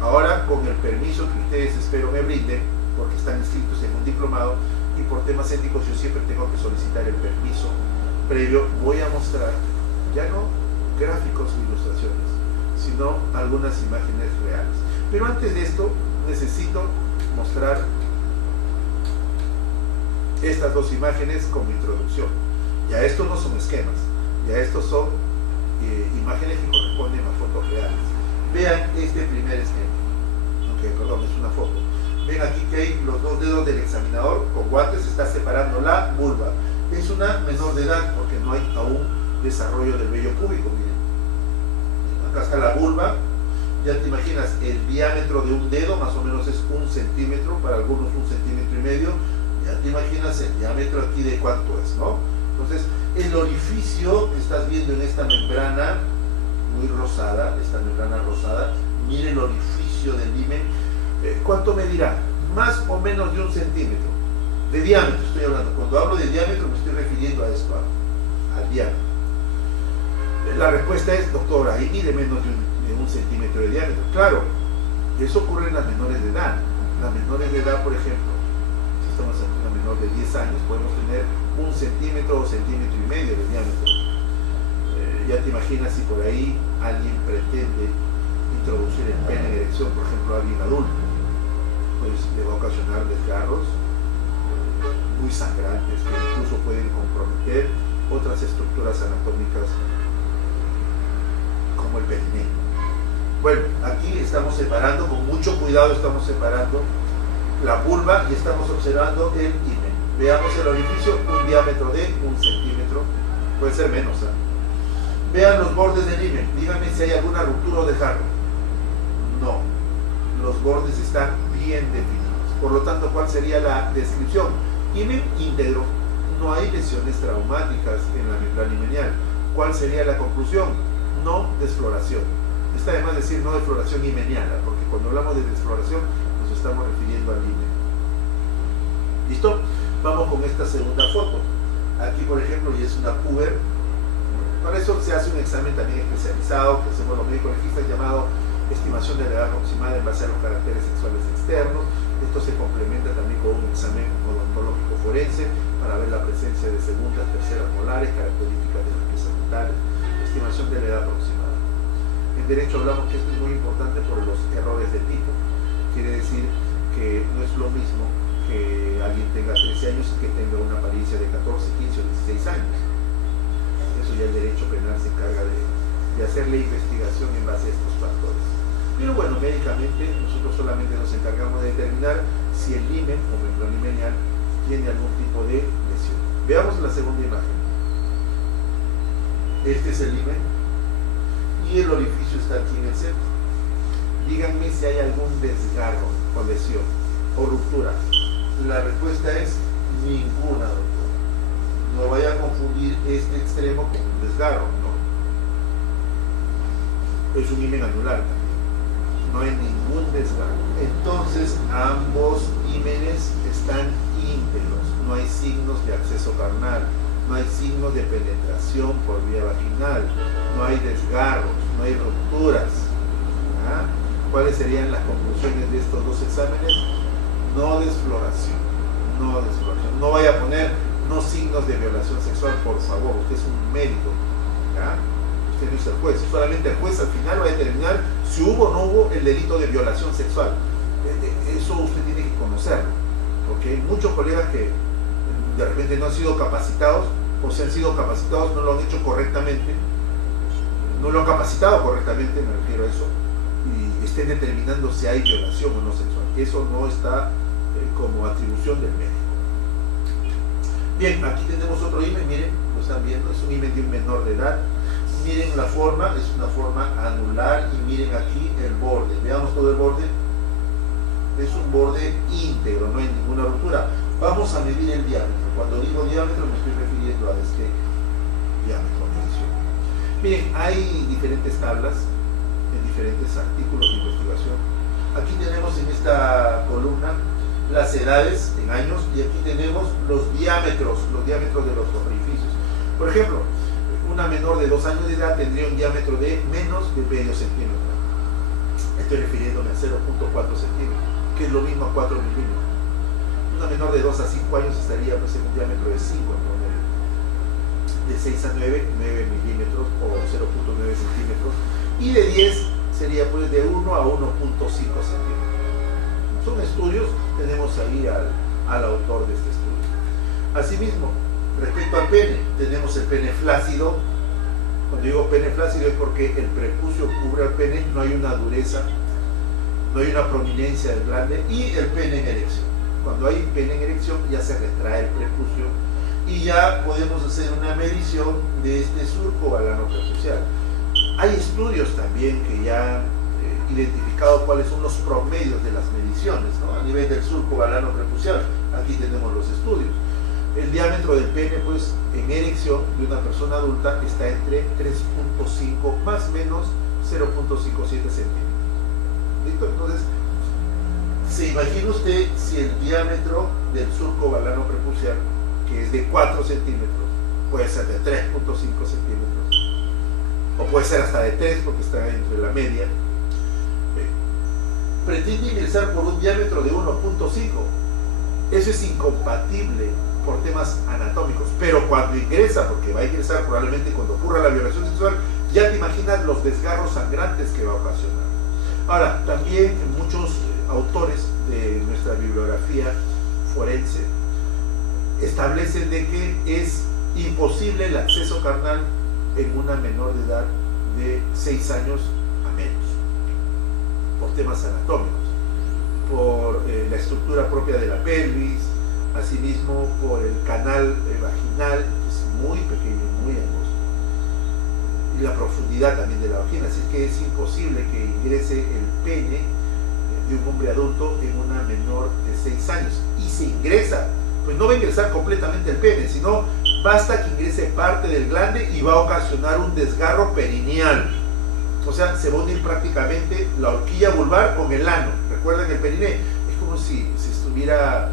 Ahora, con el permiso que ustedes espero me brinden, porque están inscritos en un diplomado y por temas éticos yo siempre tengo que solicitar el permiso previo, voy a mostrar ya no gráficos o ilustraciones, sino algunas imágenes reales. Pero antes de esto necesito mostrar estas 2 imágenes como introducción. Ya estos no son esquemas, ya estos son imágenes que corresponden a fotos reales. Vean este primer esquema, perdón, es una foto. Ven aquí que hay los 2 dedos del examinador con guantes, se está separando la vulva. Es una menor de edad porque no hay aún desarrollo del vello púbico. Miren, acá está la vulva. Ya te imaginas, el diámetro de un dedo más o menos es 1 centímetro, para algunos 1,5 centímetros. Ya te imaginas el diámetro aquí de cuánto es, ¿no? Entonces, el orificio que estás viendo en esta membrana muy rosada, mire el orificio del himen. ¿Cuánto medirá? Más o menos de 1 centímetro. De diámetro estoy hablando. Cuando hablo de diámetro me estoy refiriendo a esto, al diámetro. La respuesta es, doctora, ahí mide menos de 1 centímetro de diámetro. Claro, eso ocurre en las menores de edad. Las menores de edad, por ejemplo, si estamos en una menor de 10 años, podemos tener 1 centímetro o 1,5 centímetros de diámetro. Ya te imaginas si por ahí alguien pretende introducir el pene en erección, por ejemplo, a alguien adulto, pues le va a ocasionar desgarros muy sangrantes que incluso pueden comprometer otras estructuras anatómicas como el perineo. Bueno, aquí estamos separando, con mucho cuidado estamos separando la vulva y estamos observando el himen. Veamos el orificio, un diámetro de 1 centímetro, puede ser menos. Vean los bordes del himen, díganme si hay alguna ruptura o desgarro. No, los bordes están bien definidos. Por lo tanto, ¿cuál sería la descripción? Himen íntegro, no hay lesiones traumáticas en la membrana himenial. ¿Cuál sería la conclusión? No desfloración. Está además decir no desfloración himeniana, porque cuando hablamos de desfloración nos estamos refiriendo al himen. ¿Listo? Vamos con esta segunda foto. Aquí, por ejemplo, ya es una puber. Para eso se hace un examen también especializado que hacemos los médicos legistas llamado estimación de la edad aproximada en base a los caracteres sexuales externos. Esto se complementa también con un examen odontológico forense para ver la presencia de segundas, terceras molares, características de las piezas dentales. estimación de la edad aproximada. En derecho hablamos que esto es muy importante por los errores de tipo. Quiere decir que no es lo mismo que alguien tenga 13 años y que tenga una apariencia de 14, 15 o 16 años. Eso ya el derecho penal se encarga de hacer la investigación en base a estos factores. Pero bueno, médicamente nosotros solamente nos encargamos de determinar si el limen o membrana limenial tiene algún tipo de lesión. Veamos la segunda imagen. Este es el limen y el orificio está aquí en el centro. Díganme si hay algún desgarro o lesión o ruptura. La respuesta es ninguna, doctor. No vaya a confundir este extremo con un desgarro, no. Es un himen anular también. No hay ningún desgarro. Entonces, ambos himenes están íntegros. No hay signos de acceso carnal. No hay signos de penetración por vía vaginal. No hay desgarros. No hay rupturas. ¿Ah? ¿Cuáles serían las conclusiones de estos dos exámenes? No desfloración, no desfloración. No vaya a poner no signos de violación sexual, por favor. Usted es un médico, ¿ya? Usted no es el juez. Solamente el juez al final va a determinar si hubo o no hubo el delito de violación sexual. Eso usted tiene que conocerlo, porque hay muchos colegas que de repente no han sido capacitados, o si han sido capacitados no lo han hecho correctamente, no lo han capacitado correctamente, me refiero a eso, y estén determinando si hay violación o no sexual. Eso no está como atribución del médico. Bien, aquí tenemos otro himen, miren, lo están viendo, es un himen de un menor de edad. Miren la forma, es una forma anular, y miren aquí el borde. Veamos todo el borde. Es un borde íntegro, no hay ninguna ruptura. Vamos a medir el diámetro. Cuando digo diámetro me estoy refiriendo a este diámetro. Miren, hay diferentes tablas en diferentes artículos de investigación. Aquí tenemos en esta columna las edades en años, y aquí tenemos los diámetros de los orificios. Por ejemplo, una menor de 2 años de edad tendría un diámetro de menos de medio centímetro. Estoy refiriéndome a 0.4 centímetros, que es lo mismo a 4 milímetros. Una menor de 2 a 5 años estaría pues, en un diámetro de 5 en promedio. De 6 a 9, 9 milímetros o 0.9 centímetros. Y de 10 sería pues de 1 a 1.5 centímetros. Son estudios, tenemos ahí al autor de este estudio. Asimismo, respecto al pene, tenemos el pene flácido. Cuando digo pene flácido es porque el prepucio cubre al pene, no hay una dureza, no hay una prominencia del glande, y el pene en erección. Cuando hay pene en erección ya se retrae el prepucio y ya podemos hacer una medición de este surco balano prepucial. Hay estudios también que ya han identificado cuáles son los promedios de las mediciones, ¿no? A nivel del surco balano prepucial. Aquí tenemos los estudios. El diámetro del pene, pues, en erección de una persona adulta está entre 3.5 más o menos 0.57 centímetros. ¿Listo? Entonces, se imagina usted si el diámetro del surco balano prepucial, que es de 4 centímetros, puede ser de 3.5 centímetros, o puede ser hasta de 3 porque está entre la media, pretende ingresar por un diámetro de 1.5. Eso es incompatible por temas anatómicos, pero cuando ingresa, porque va a ingresar probablemente cuando ocurra la violación sexual, ya te imaginas los desgarros sangrantes que va a ocasionar. Ahora, también muchos autores de nuestra bibliografía forense establecen de que es imposible el acceso carnal en una menor de edad de 6 años a menos, por temas anatómicos, por la estructura propia de la pelvis, asimismo por el canal vaginal, que es muy pequeño, muy angosto, y la profundidad también de la vagina, así que es imposible que ingrese el pene de un hombre adulto en una menor de 6 años. Y si ingresa, pues no va a ingresar completamente el pene, sino basta que ingrese parte del glande y va a ocasionar un desgarro perineal. O sea, se va a unir prácticamente la horquilla vulvar con el ano. Recuerden que el periné es como si se estuviera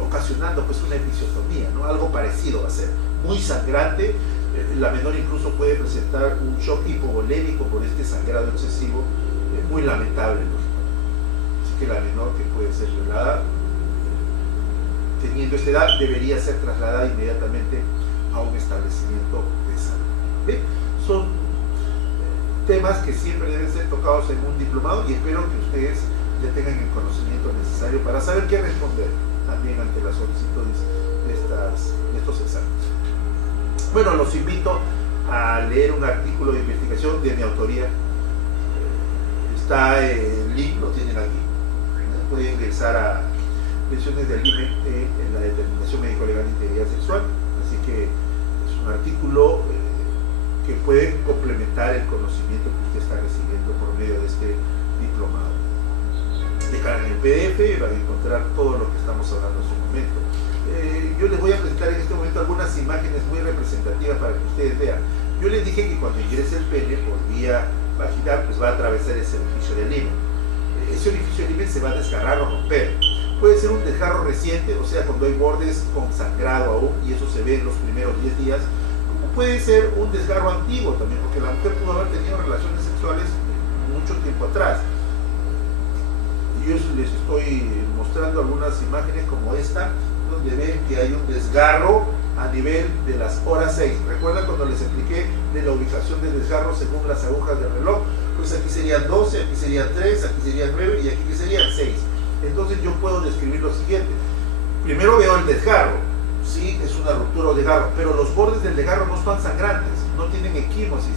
ocasionando pues una episiotomía, ¿no? Algo parecido va a ser, muy sangrante. La menor incluso puede presentar un shock hipovolémico por este sangrado excesivo, muy lamentable, ¿no? Así que la menor que puede ser violada teniendo esta edad debería ser trasladada inmediatamente a un establecimiento de salud. ¿Bien? temas que siempre deben ser tocados en un diplomado y espero que ustedes ya tengan el conocimiento necesario para saber qué responder también ante las solicitudes de estos exámenes. Bueno, los invito a leer un artículo de investigación de mi autoría. Está el link, lo tienen aquí. Pueden ingresar a Pensiones del IME en la determinación médico-legal de integridad sexual. Así que es un artículo que puede complementar el conocimiento que usted está recibiendo por medio de este diplomado. En el PDF van a encontrar todo lo que estamos hablando en su momento. Yo les voy a presentar en este momento algunas imágenes muy representativas para que ustedes vean. Yo les dije que cuando ingrese el pene por vía vaginal, pues va a atravesar ese orificio del himen. Ese orificio del himen se va a desgarrar o romper. Puede ser un desgarro reciente, o sea, cuando hay bordes con sangrado aún, y eso se ve en los primeros 10 días. Como puede ser un desgarro antiguo también, porque la mujer pudo haber tenido relaciones sexuales mucho tiempo atrás. Yo les estoy mostrando algunas imágenes como esta, donde ven que hay un desgarro a nivel de las horas 6. ¿Recuerdan cuando les expliqué de la ubicación del desgarro según las agujas del reloj? Pues aquí serían 12, aquí serían 3, aquí serían 9 y aquí serían 6. Entonces yo puedo describir lo siguiente. Primero veo el desgarro, sí, es una ruptura o desgarro, pero los bordes del desgarro no están sangrantes, no tienen equimosis,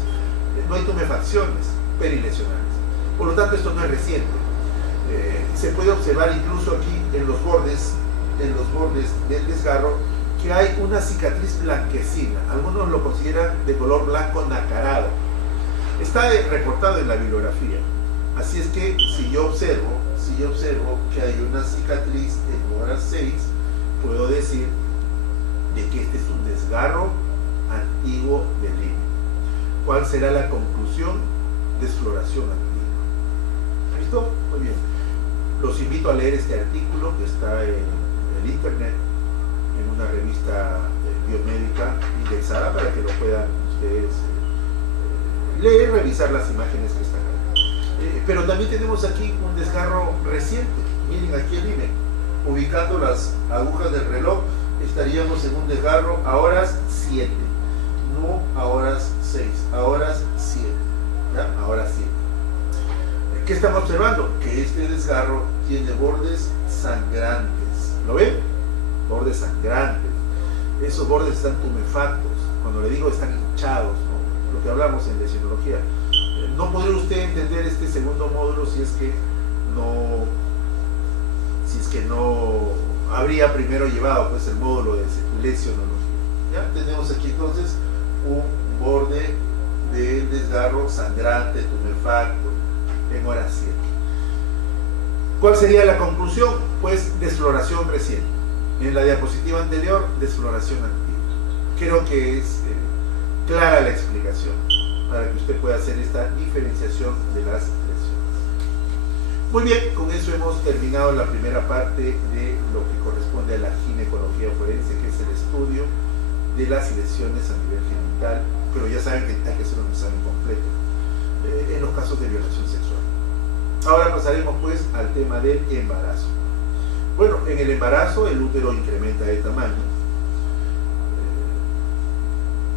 no hay tumefacciones perilesionales. Por lo tanto, esto no es reciente. Se puede observar incluso aquí en los bordes del desgarro que hay una cicatriz blanquecina. Algunos lo consideran de color blanco nacarado. Está reportado en la bibliografía. Así es que si yo observo que hay una cicatriz en hora 6, puedo decir de que este es un desgarro antiguo del himen. ¿Cuál será la conclusión? Desfloración antigua. ¿Listo? Muy bien. Los invito a leer este artículo que está en el internet, en una revista biomédica indexada, para que lo puedan ustedes leer, revisar las imágenes que están ahí. Pero también tenemos aquí un desgarro reciente. Miren aquí el himen. Ubicando las agujas del reloj, estaríamos en un desgarro a horas 7, no a horas 6, a horas 7. ¿Ya? A horas 7. ¿Qué estamos observando? Que este desgarro tiene bordes sangrantes. ¿Lo ven? Bordes sangrantes. Esos bordes están tumefactos. Cuando le digo están hinchados, ¿no? Lo que hablamos en lesionología. No podría usted entender este segundo módulo si es que no habría primero llevado pues el módulo de lesionología. ¿Ya? Tenemos aquí entonces un borde del desgarro sangrante, tumefacto, en hora 7. ¿Cuál sería la conclusión? Pues desfloración reciente. En la diapositiva anterior, desfloración antigua. Creo que es clara la explicación para que usted pueda hacer esta diferenciación de las lesiones. Muy bien, con eso hemos terminado la primera parte de lo que corresponde a la ginecología forense, que es el estudio de las lesiones a nivel genital, pero ya saben que hay que hacer un examen completo en los casos de violación sexual. Ahora pasaremos pues al tema del embarazo. Bueno, en el embarazo el útero incrementa de tamaño.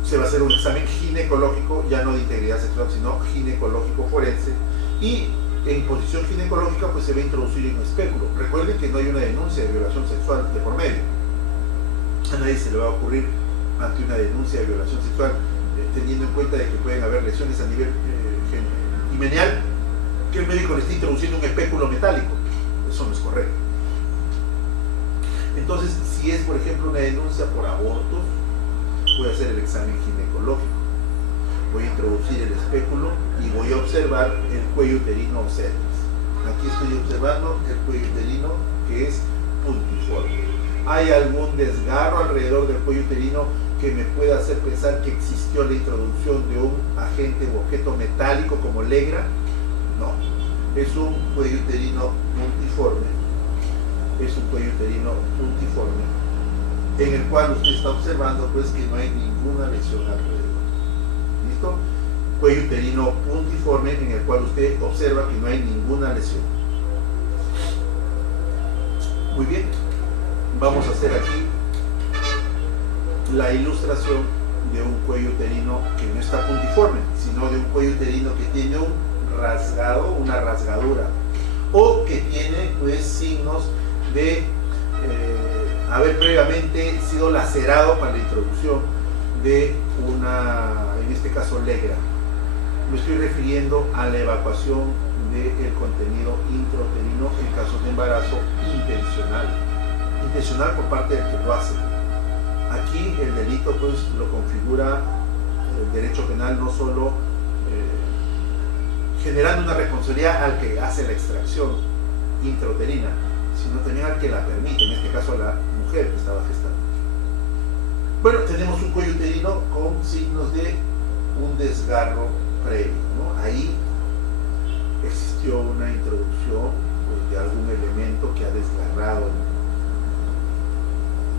Se va a hacer un examen ginecológico, ya no de integridad sexual, sino ginecológico forense, y en posición ginecológica pues se va a introducir en un espéculo. Recuerden que no hay una denuncia de violación sexual de por medio. A nadie se le va a ocurrir ante una denuncia de violación sexual, teniendo en cuenta de que pueden haber lesiones a nivel himeneal, que el médico le esté introduciendo un espéculo metálico. Eso no es correcto. Entonces, si es por ejemplo una denuncia por abortos, voy a hacer el examen ginecológico, voy a introducir el espéculo y voy a observar el cuello uterino o cervix. Aquí estoy observando el cuello uterino, que es puntiforme. ¿Hay algún desgarro alrededor del cuello uterino que me pueda hacer pensar que existió la introducción de un agente u objeto metálico como legra? No, es un cuello uterino puntiforme. Es un cuello uterino puntiforme, en el cual usted está observando pues que no hay ninguna lesión alrededor. ¿Listo? Cuello uterino puntiforme en el cual usted observa que no hay ninguna lesión. Muy bien, vamos a hacer aquí la ilustración de un cuello uterino que no está puntiforme, sino de un cuello uterino que tiene un rasgado, una rasgadura, o que tiene pues signos de haber previamente sido lacerado para la introducción de una, en este caso, legra. Me estoy refiriendo a la evacuación del contenido intrauterino en casos de embarazo intencional por parte del que lo hace. Aquí el delito pues lo configura el derecho penal no solo generando una responsabilidad al que hace la extracción intrauterina, sino también al que la permite, en este caso a la mujer que estaba gestando. Bueno, tenemos un cuello uterino con signos de un desgarro previo, ¿no? Ahí existió una introducción pues, de algún elemento que ha desgarrado el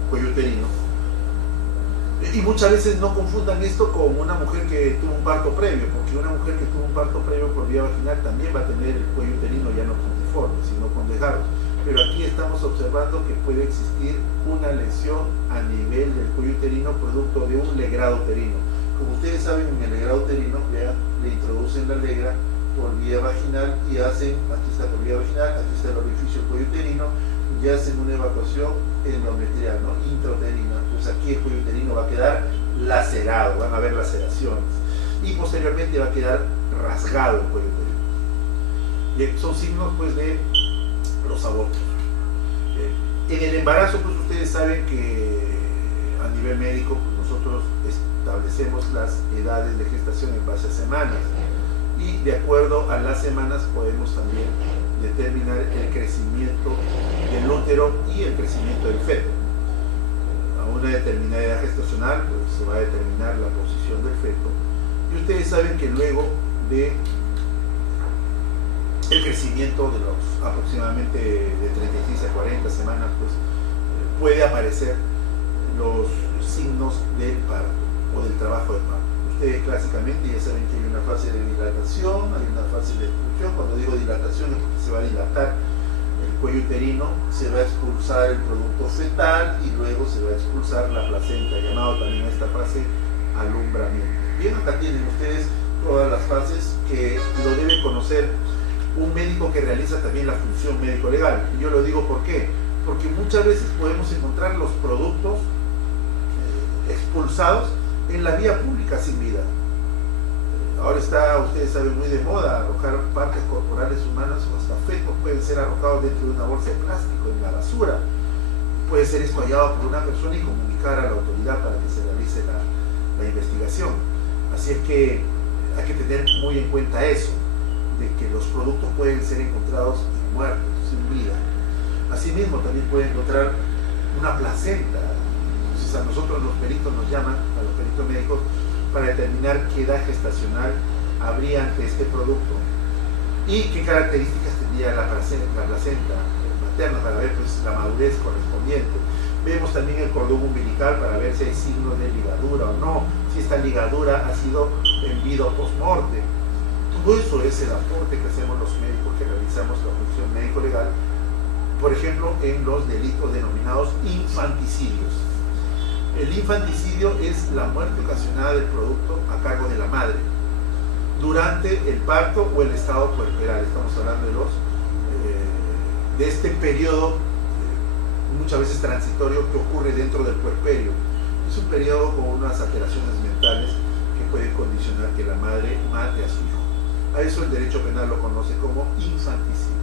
cuello uterino. Y muchas veces no confundan esto con una mujer que tuvo un parto previo, porque una mujer que tuvo un parto previo por vía vaginal también va a tener el cuello uterino ya no puntiforme, sino con desgarros. Pero aquí estamos observando que puede existir una lesión a nivel del cuello uterino producto de un legrado uterino. Como ustedes saben, en el legrado uterino, vean, le introducen la legra por vía vaginal y hacen, aquí está por vía vaginal, aquí está el orificio del cuello uterino, y hacen una evacuación endometrial, ¿no? Intrauterina. Pues aquí el cuello uterino va a quedar lacerado, van a haber laceraciones, y posteriormente va a quedar rasgado el cuello uterino. Y son signos pues de los abortos. En el embarazo, pues ustedes saben que a nivel médico pues nosotros establecemos las edades de gestación en base a semanas, y de acuerdo a las semanas podemos también determinar el crecimiento del útero y el crecimiento del feto. A una determinada edad gestacional pues se va a determinar la posición del feto, y ustedes saben que luego de el crecimiento de los aproximadamente de 36 a 40 semanas, pues puede aparecer los signos del parto o del trabajo de parto. Ustedes clásicamente ya saben que hay una fase de dilatación, hay una fase de expulsión. Cuando digo dilatación es porque se va a dilatar el cuello uterino, se va a expulsar el producto fetal y luego se va a expulsar la placenta, llamado también a esta fase alumbramiento. Bien, acá tienen ustedes todas las fases que lo deben conocer un médico que realiza también la función médico-legal. Y yo lo digo ¿por qué? Porque muchas veces podemos encontrar los productos expulsados en la vía pública sin vida. Ahora está, ustedes saben, muy de moda arrojar partes corporales humanas o hasta fetos pueden ser arrojados dentro de una bolsa de plástico en la basura. Puede ser esto hallado por una persona y comunicar a la autoridad para que se realice la investigación. Así es que hay que tener muy en cuenta eso, de que los productos pueden ser encontrados muertos, sin vida. Asimismo, también pueden encontrar una placenta. Entonces, a nosotros los peritos nos llaman, a los peritos médicos, para determinar qué edad gestacional habría ante este producto y qué características tendría la placenta materna para ver pues, la madurez correspondiente. Vemos también el cordón umbilical para ver si hay signos de ligadura o no, si esta ligadura ha sido en vida o post-morte. Todo eso es el aporte que hacemos los médicos que realizamos la función médico-legal, por ejemplo, en los delitos denominados infanticidios. El infanticidio es la muerte ocasionada del producto a cargo de la madre durante el parto o el estado puerperal. Estamos hablando de este periodo muchas veces transitorio que ocurre dentro del puerperio. Es un periodo con unas alteraciones mentales que pueden condicionar que la madre mate a su hijo. A eso el derecho penal lo conoce como infanticidio,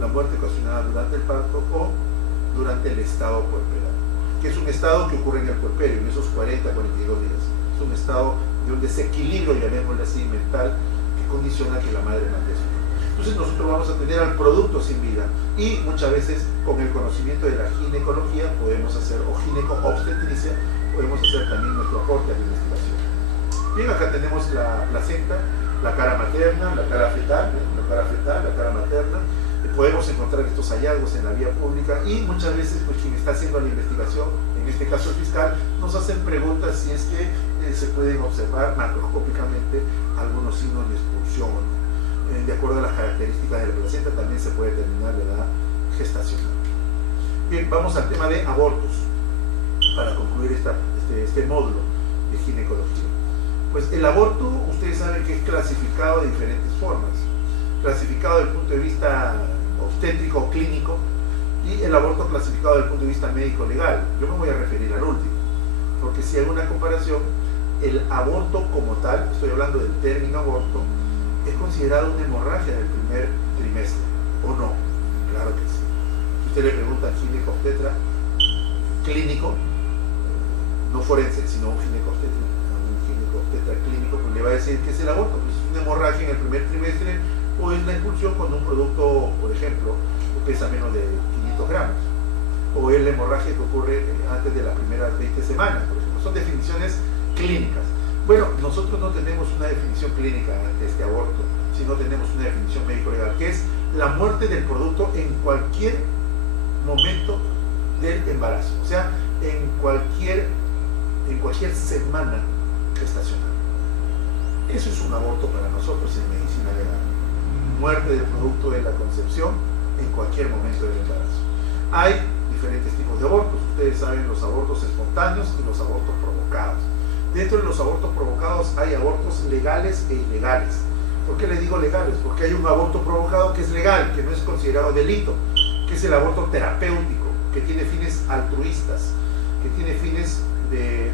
la muerte ocasionada durante el parto o durante el estado puerperal, que es un estado que ocurre en el puerperio, en esos 40 a 42 días. Es un estado de un desequilibrio, llamémosle así, mental, que condiciona que la madre mate a su hijo. Entonces nosotros vamos a tener al producto sin vida, y muchas veces con el conocimiento de la ginecología podemos hacer, o gineco-obstetricia, podemos hacer también nuestro aporte a la investigación. Bien, acá tenemos la placenta, la cara materna, la cara fetal, la cara materna. Podemos encontrar estos hallazgos en la vía pública, y muchas veces pues, quien está haciendo la investigación, en este caso el fiscal, nos hacen preguntas si es que se pueden observar macroscópicamente algunos signos de expulsión. De acuerdo a las características de la placenta también se puede determinar la edad gestacional. Bien, vamos al tema de abortos para concluir este módulo. de ginecología. Pues el aborto, ustedes saben que es clasificado de diferentes formas. Clasificado desde el punto de vista obstétrico o clínico, y el aborto clasificado desde el punto de vista médico-legal. Yo me voy a referir al último, porque si hay una comparación, el aborto como tal, estoy hablando del término aborto, es considerado una hemorragia del primer trimestre, ¿o no? Claro que sí. Si usted le pregunta al ginecobstetra clínico, no forense, sino un ginecobstetra clínico, pues le va a decir que es el aborto, pues es una hemorragia en el primer trimestre, o es la expulsión cuando un producto, por ejemplo, pesa menos de 500 gramos, o es la hemorragia que ocurre antes de las primeras 20 semanas, por ejemplo. Son definiciones clínicas. Bueno, nosotros no tenemos una definición clínica ante este aborto, sino tenemos una definición médico-legal, que es la muerte del producto en cualquier momento del embarazo, o sea, en cualquier semana gestacional. Eso es un aborto para nosotros en medicina legal. Muerte del producto de la concepción en cualquier momento del embarazo. Hay diferentes tipos de abortos. Ustedes saben los abortos espontáneos y los abortos provocados. Dentro de los abortos provocados hay abortos legales e ilegales. ¿Por qué les digo legales? Porque hay un aborto provocado que es legal, que no es considerado delito, que es el aborto terapéutico, que tiene fines altruistas, que tiene fines de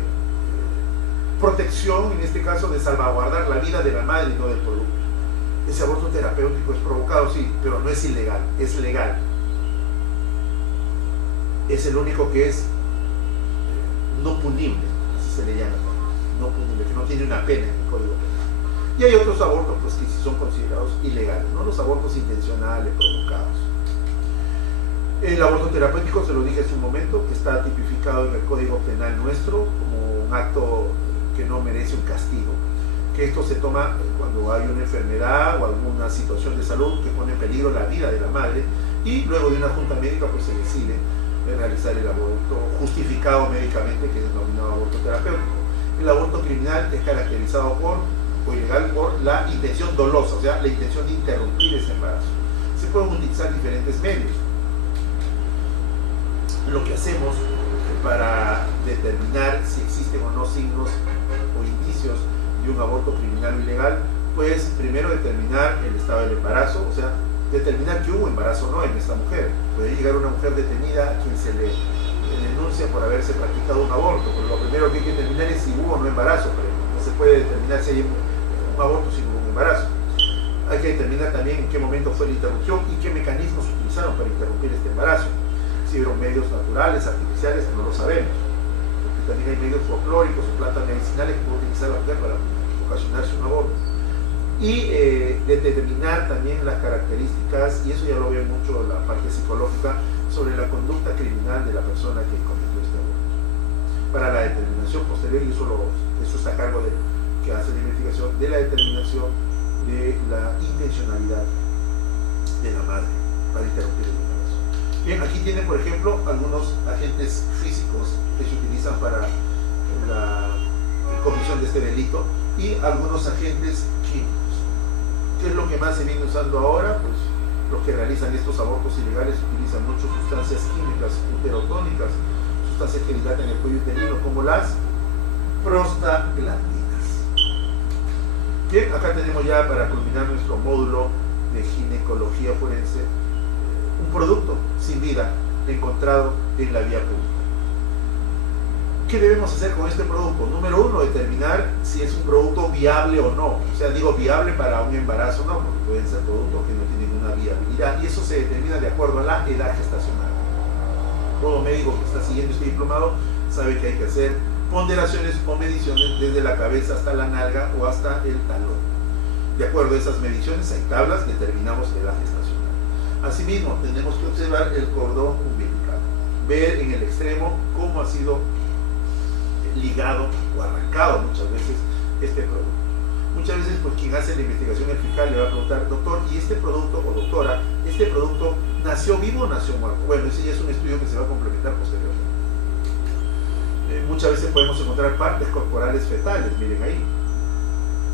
protección, en este caso de salvaguardar la vida de la madre y no del producto. Ese aborto terapéutico es provocado, sí, pero no es ilegal, es legal. Es el único que es no punible, así se le llama, no punible, que no tiene una pena en el Código Penal. Y hay otros abortos pues, que sí son considerados ilegales, ¿no? Los abortos intencionales, provocados. El aborto terapéutico, se lo dije hace un momento, que está tipificado en el Código Penal nuestro como un acto que no merece un castigo. Que esto se toma cuando hay una enfermedad o alguna situación de salud que pone en peligro la vida de la madre, y luego de una junta médica pues se decide realizar el aborto justificado médicamente, que es denominado aborto terapéutico. El aborto criminal es caracterizado o ilegal por la intención dolosa, o sea, la intención de interrumpir ese embarazo. Se pueden utilizar diferentes medios. Lo que hacemos para determinar si existen o no signos o indicios de un aborto criminal o ilegal, pues primero determinar el estado del embarazo, o sea, determinar que hubo embarazo o no en esta mujer. Puede llegar una mujer detenida a quien se le denuncia por haberse practicado un aborto, pero lo primero que hay que determinar es si hubo o no embarazo, pero no se puede determinar si hay un aborto si no hubo un embarazo. Hay que determinar también en qué momento fue la interrupción y qué mecanismos se utilizaron para interrumpir este embarazo. Si fueron medios naturales, artificiales, no lo sabemos. Porque también hay medios folclóricos o plantas medicinales que puede utilizar la mujer para ocasionarse un aborto. Y determinar también las características, y eso ya lo veo mucho la parte psicológica, sobre la conducta criminal de la persona que cometió este aborto. Para la determinación posterior, y eso está a cargo de que hace la investigación, de la determinación de la intencionalidad de la madre para interrumpir el embarazo. Bien, aquí tienen, por ejemplo, algunos agentes físicos que se utilizan para la comisión de este delito y algunos agentes químicos. ¿Qué es lo que más se viene usando ahora? Pues los que realizan estos abortos ilegales utilizan muchas sustancias químicas uterotónicas, sustancias que dilatan el cuello uterino, como las prostaglandinas. Bien, acá tenemos ya para culminar nuestro módulo de ginecología forense un producto sin vida encontrado en la vía pública. ¿Qué debemos hacer con este producto? Número uno, determinar si es un producto viable o no. O sea, digo viable para un embarazo, no, porque pueden ser productos que no tienen una viabilidad, y eso se determina de acuerdo a la edad gestacional. Todo médico que está siguiendo este diplomado sabe que hay que hacer ponderaciones o mediciones desde la cabeza hasta la nalga o hasta el talón. De acuerdo a esas mediciones, hay tablas, determinamos la edad gestacional. Asimismo, tenemos que observar el cordón umbilical, ver en el extremo cómo ha sido ligado o arrancado muchas veces este producto. Muchas veces pues quien hace la investigación, el fiscal, le va a preguntar: doctor, ¿y este producto, o doctora, este producto nació vivo o nació muerto? Bueno, ese ya es un estudio que se va a complementar posteriormente. Muchas veces podemos encontrar partes corporales fetales, miren ahí.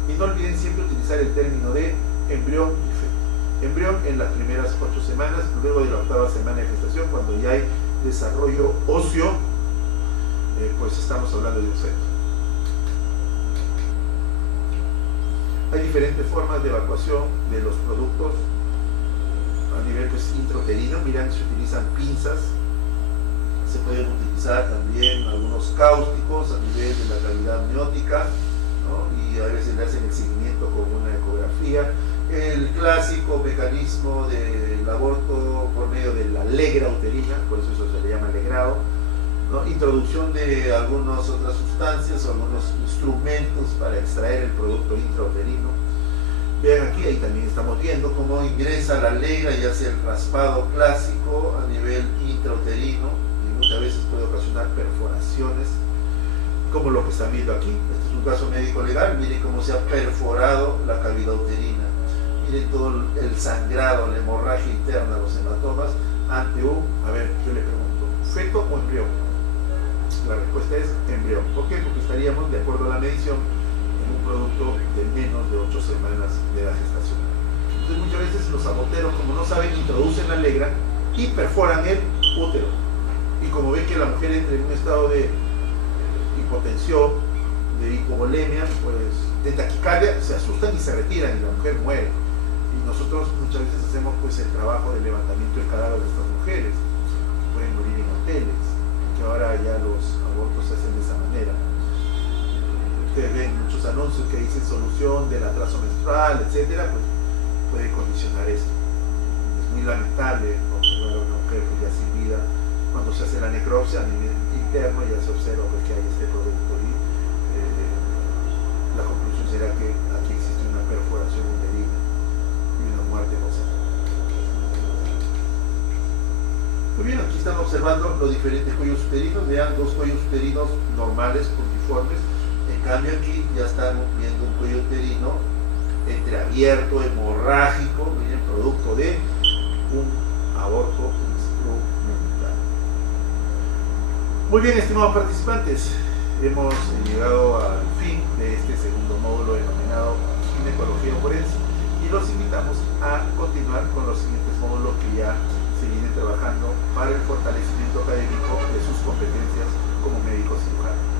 Y no olviden siempre utilizar el término de embrión y feto. Embrión en las primeras 8 semanas, luego de la 8ª semana de gestación, cuando ya hay desarrollo óseo, pues estamos hablando de un feto. Hay diferentes formas de evacuación de los productos a nivel pues, intrauterino. Miran, se utilizan pinzas, se pueden utilizar también algunos cáusticos a nivel de la cavidad amniótica, ¿no? Y a veces le hacen el seguimiento con una ecografía. El clásico mecanismo del aborto por medio de la legra uterina, por eso se le llama legrado, ¿no? Introducción de algunas otras sustancias o algunos instrumentos para extraer el producto intrauterino. Vean aquí, ahí también estamos viendo cómo ingresa la legra y hace el raspado clásico a nivel intrauterino y muchas veces puede ocasionar perforaciones, como lo que están viendo aquí. Este es un caso médico legal. Miren cómo se ha perforado la cavidad uterina, miren todo el sangrado, la hemorragia interna, los hematomas ante un, a ver, yo le pregunto, ¿feto o embrión? La respuesta es embrión. ¿Por qué? Porque estaríamos, de acuerdo a la medición, en un producto de menos de 8 semanas de edad gestacional. Entonces muchas veces los aborteros, como no saben, introducen la legra y perforan el útero. Y como ven que la mujer entra en un estado de hipotensión, de hipovolemia, pues de taquicardia, se asustan y se retiran y la mujer muere. Y nosotros muchas veces hacemos pues el trabajo de levantamiento del cadáver de estas mujeres. Pueden morir en hoteles, que ahora ya los abortos se hacen de esa manera. Ustedes ven muchos anuncios que dicen solución del atraso menstrual, etcétera, pues puede condicionar esto. Es muy lamentable observar a una mujer pues, ya sin vida. Cuando se hace la necropsia a nivel interno ya se observa pues, que hay este producto y la conclusión será que aquí existe una perforación uterina y una muerte gozada. Muy bien, aquí están observando los diferentes cuellos uterinos. Vean, dos cuellos uterinos normales, puntiformes. En cambio aquí ya estamos viendo un cuello uterino entreabierto, hemorrágico, miren, producto de un aborto instrumental. Muy bien, estimados participantes, hemos llegado al fin de este segundo módulo denominado ginecología forense y los invitamos a continuar con los siguientes módulos que ya se vienen trabajando para el fortalecimiento académico de sus competencias como médico cirujano.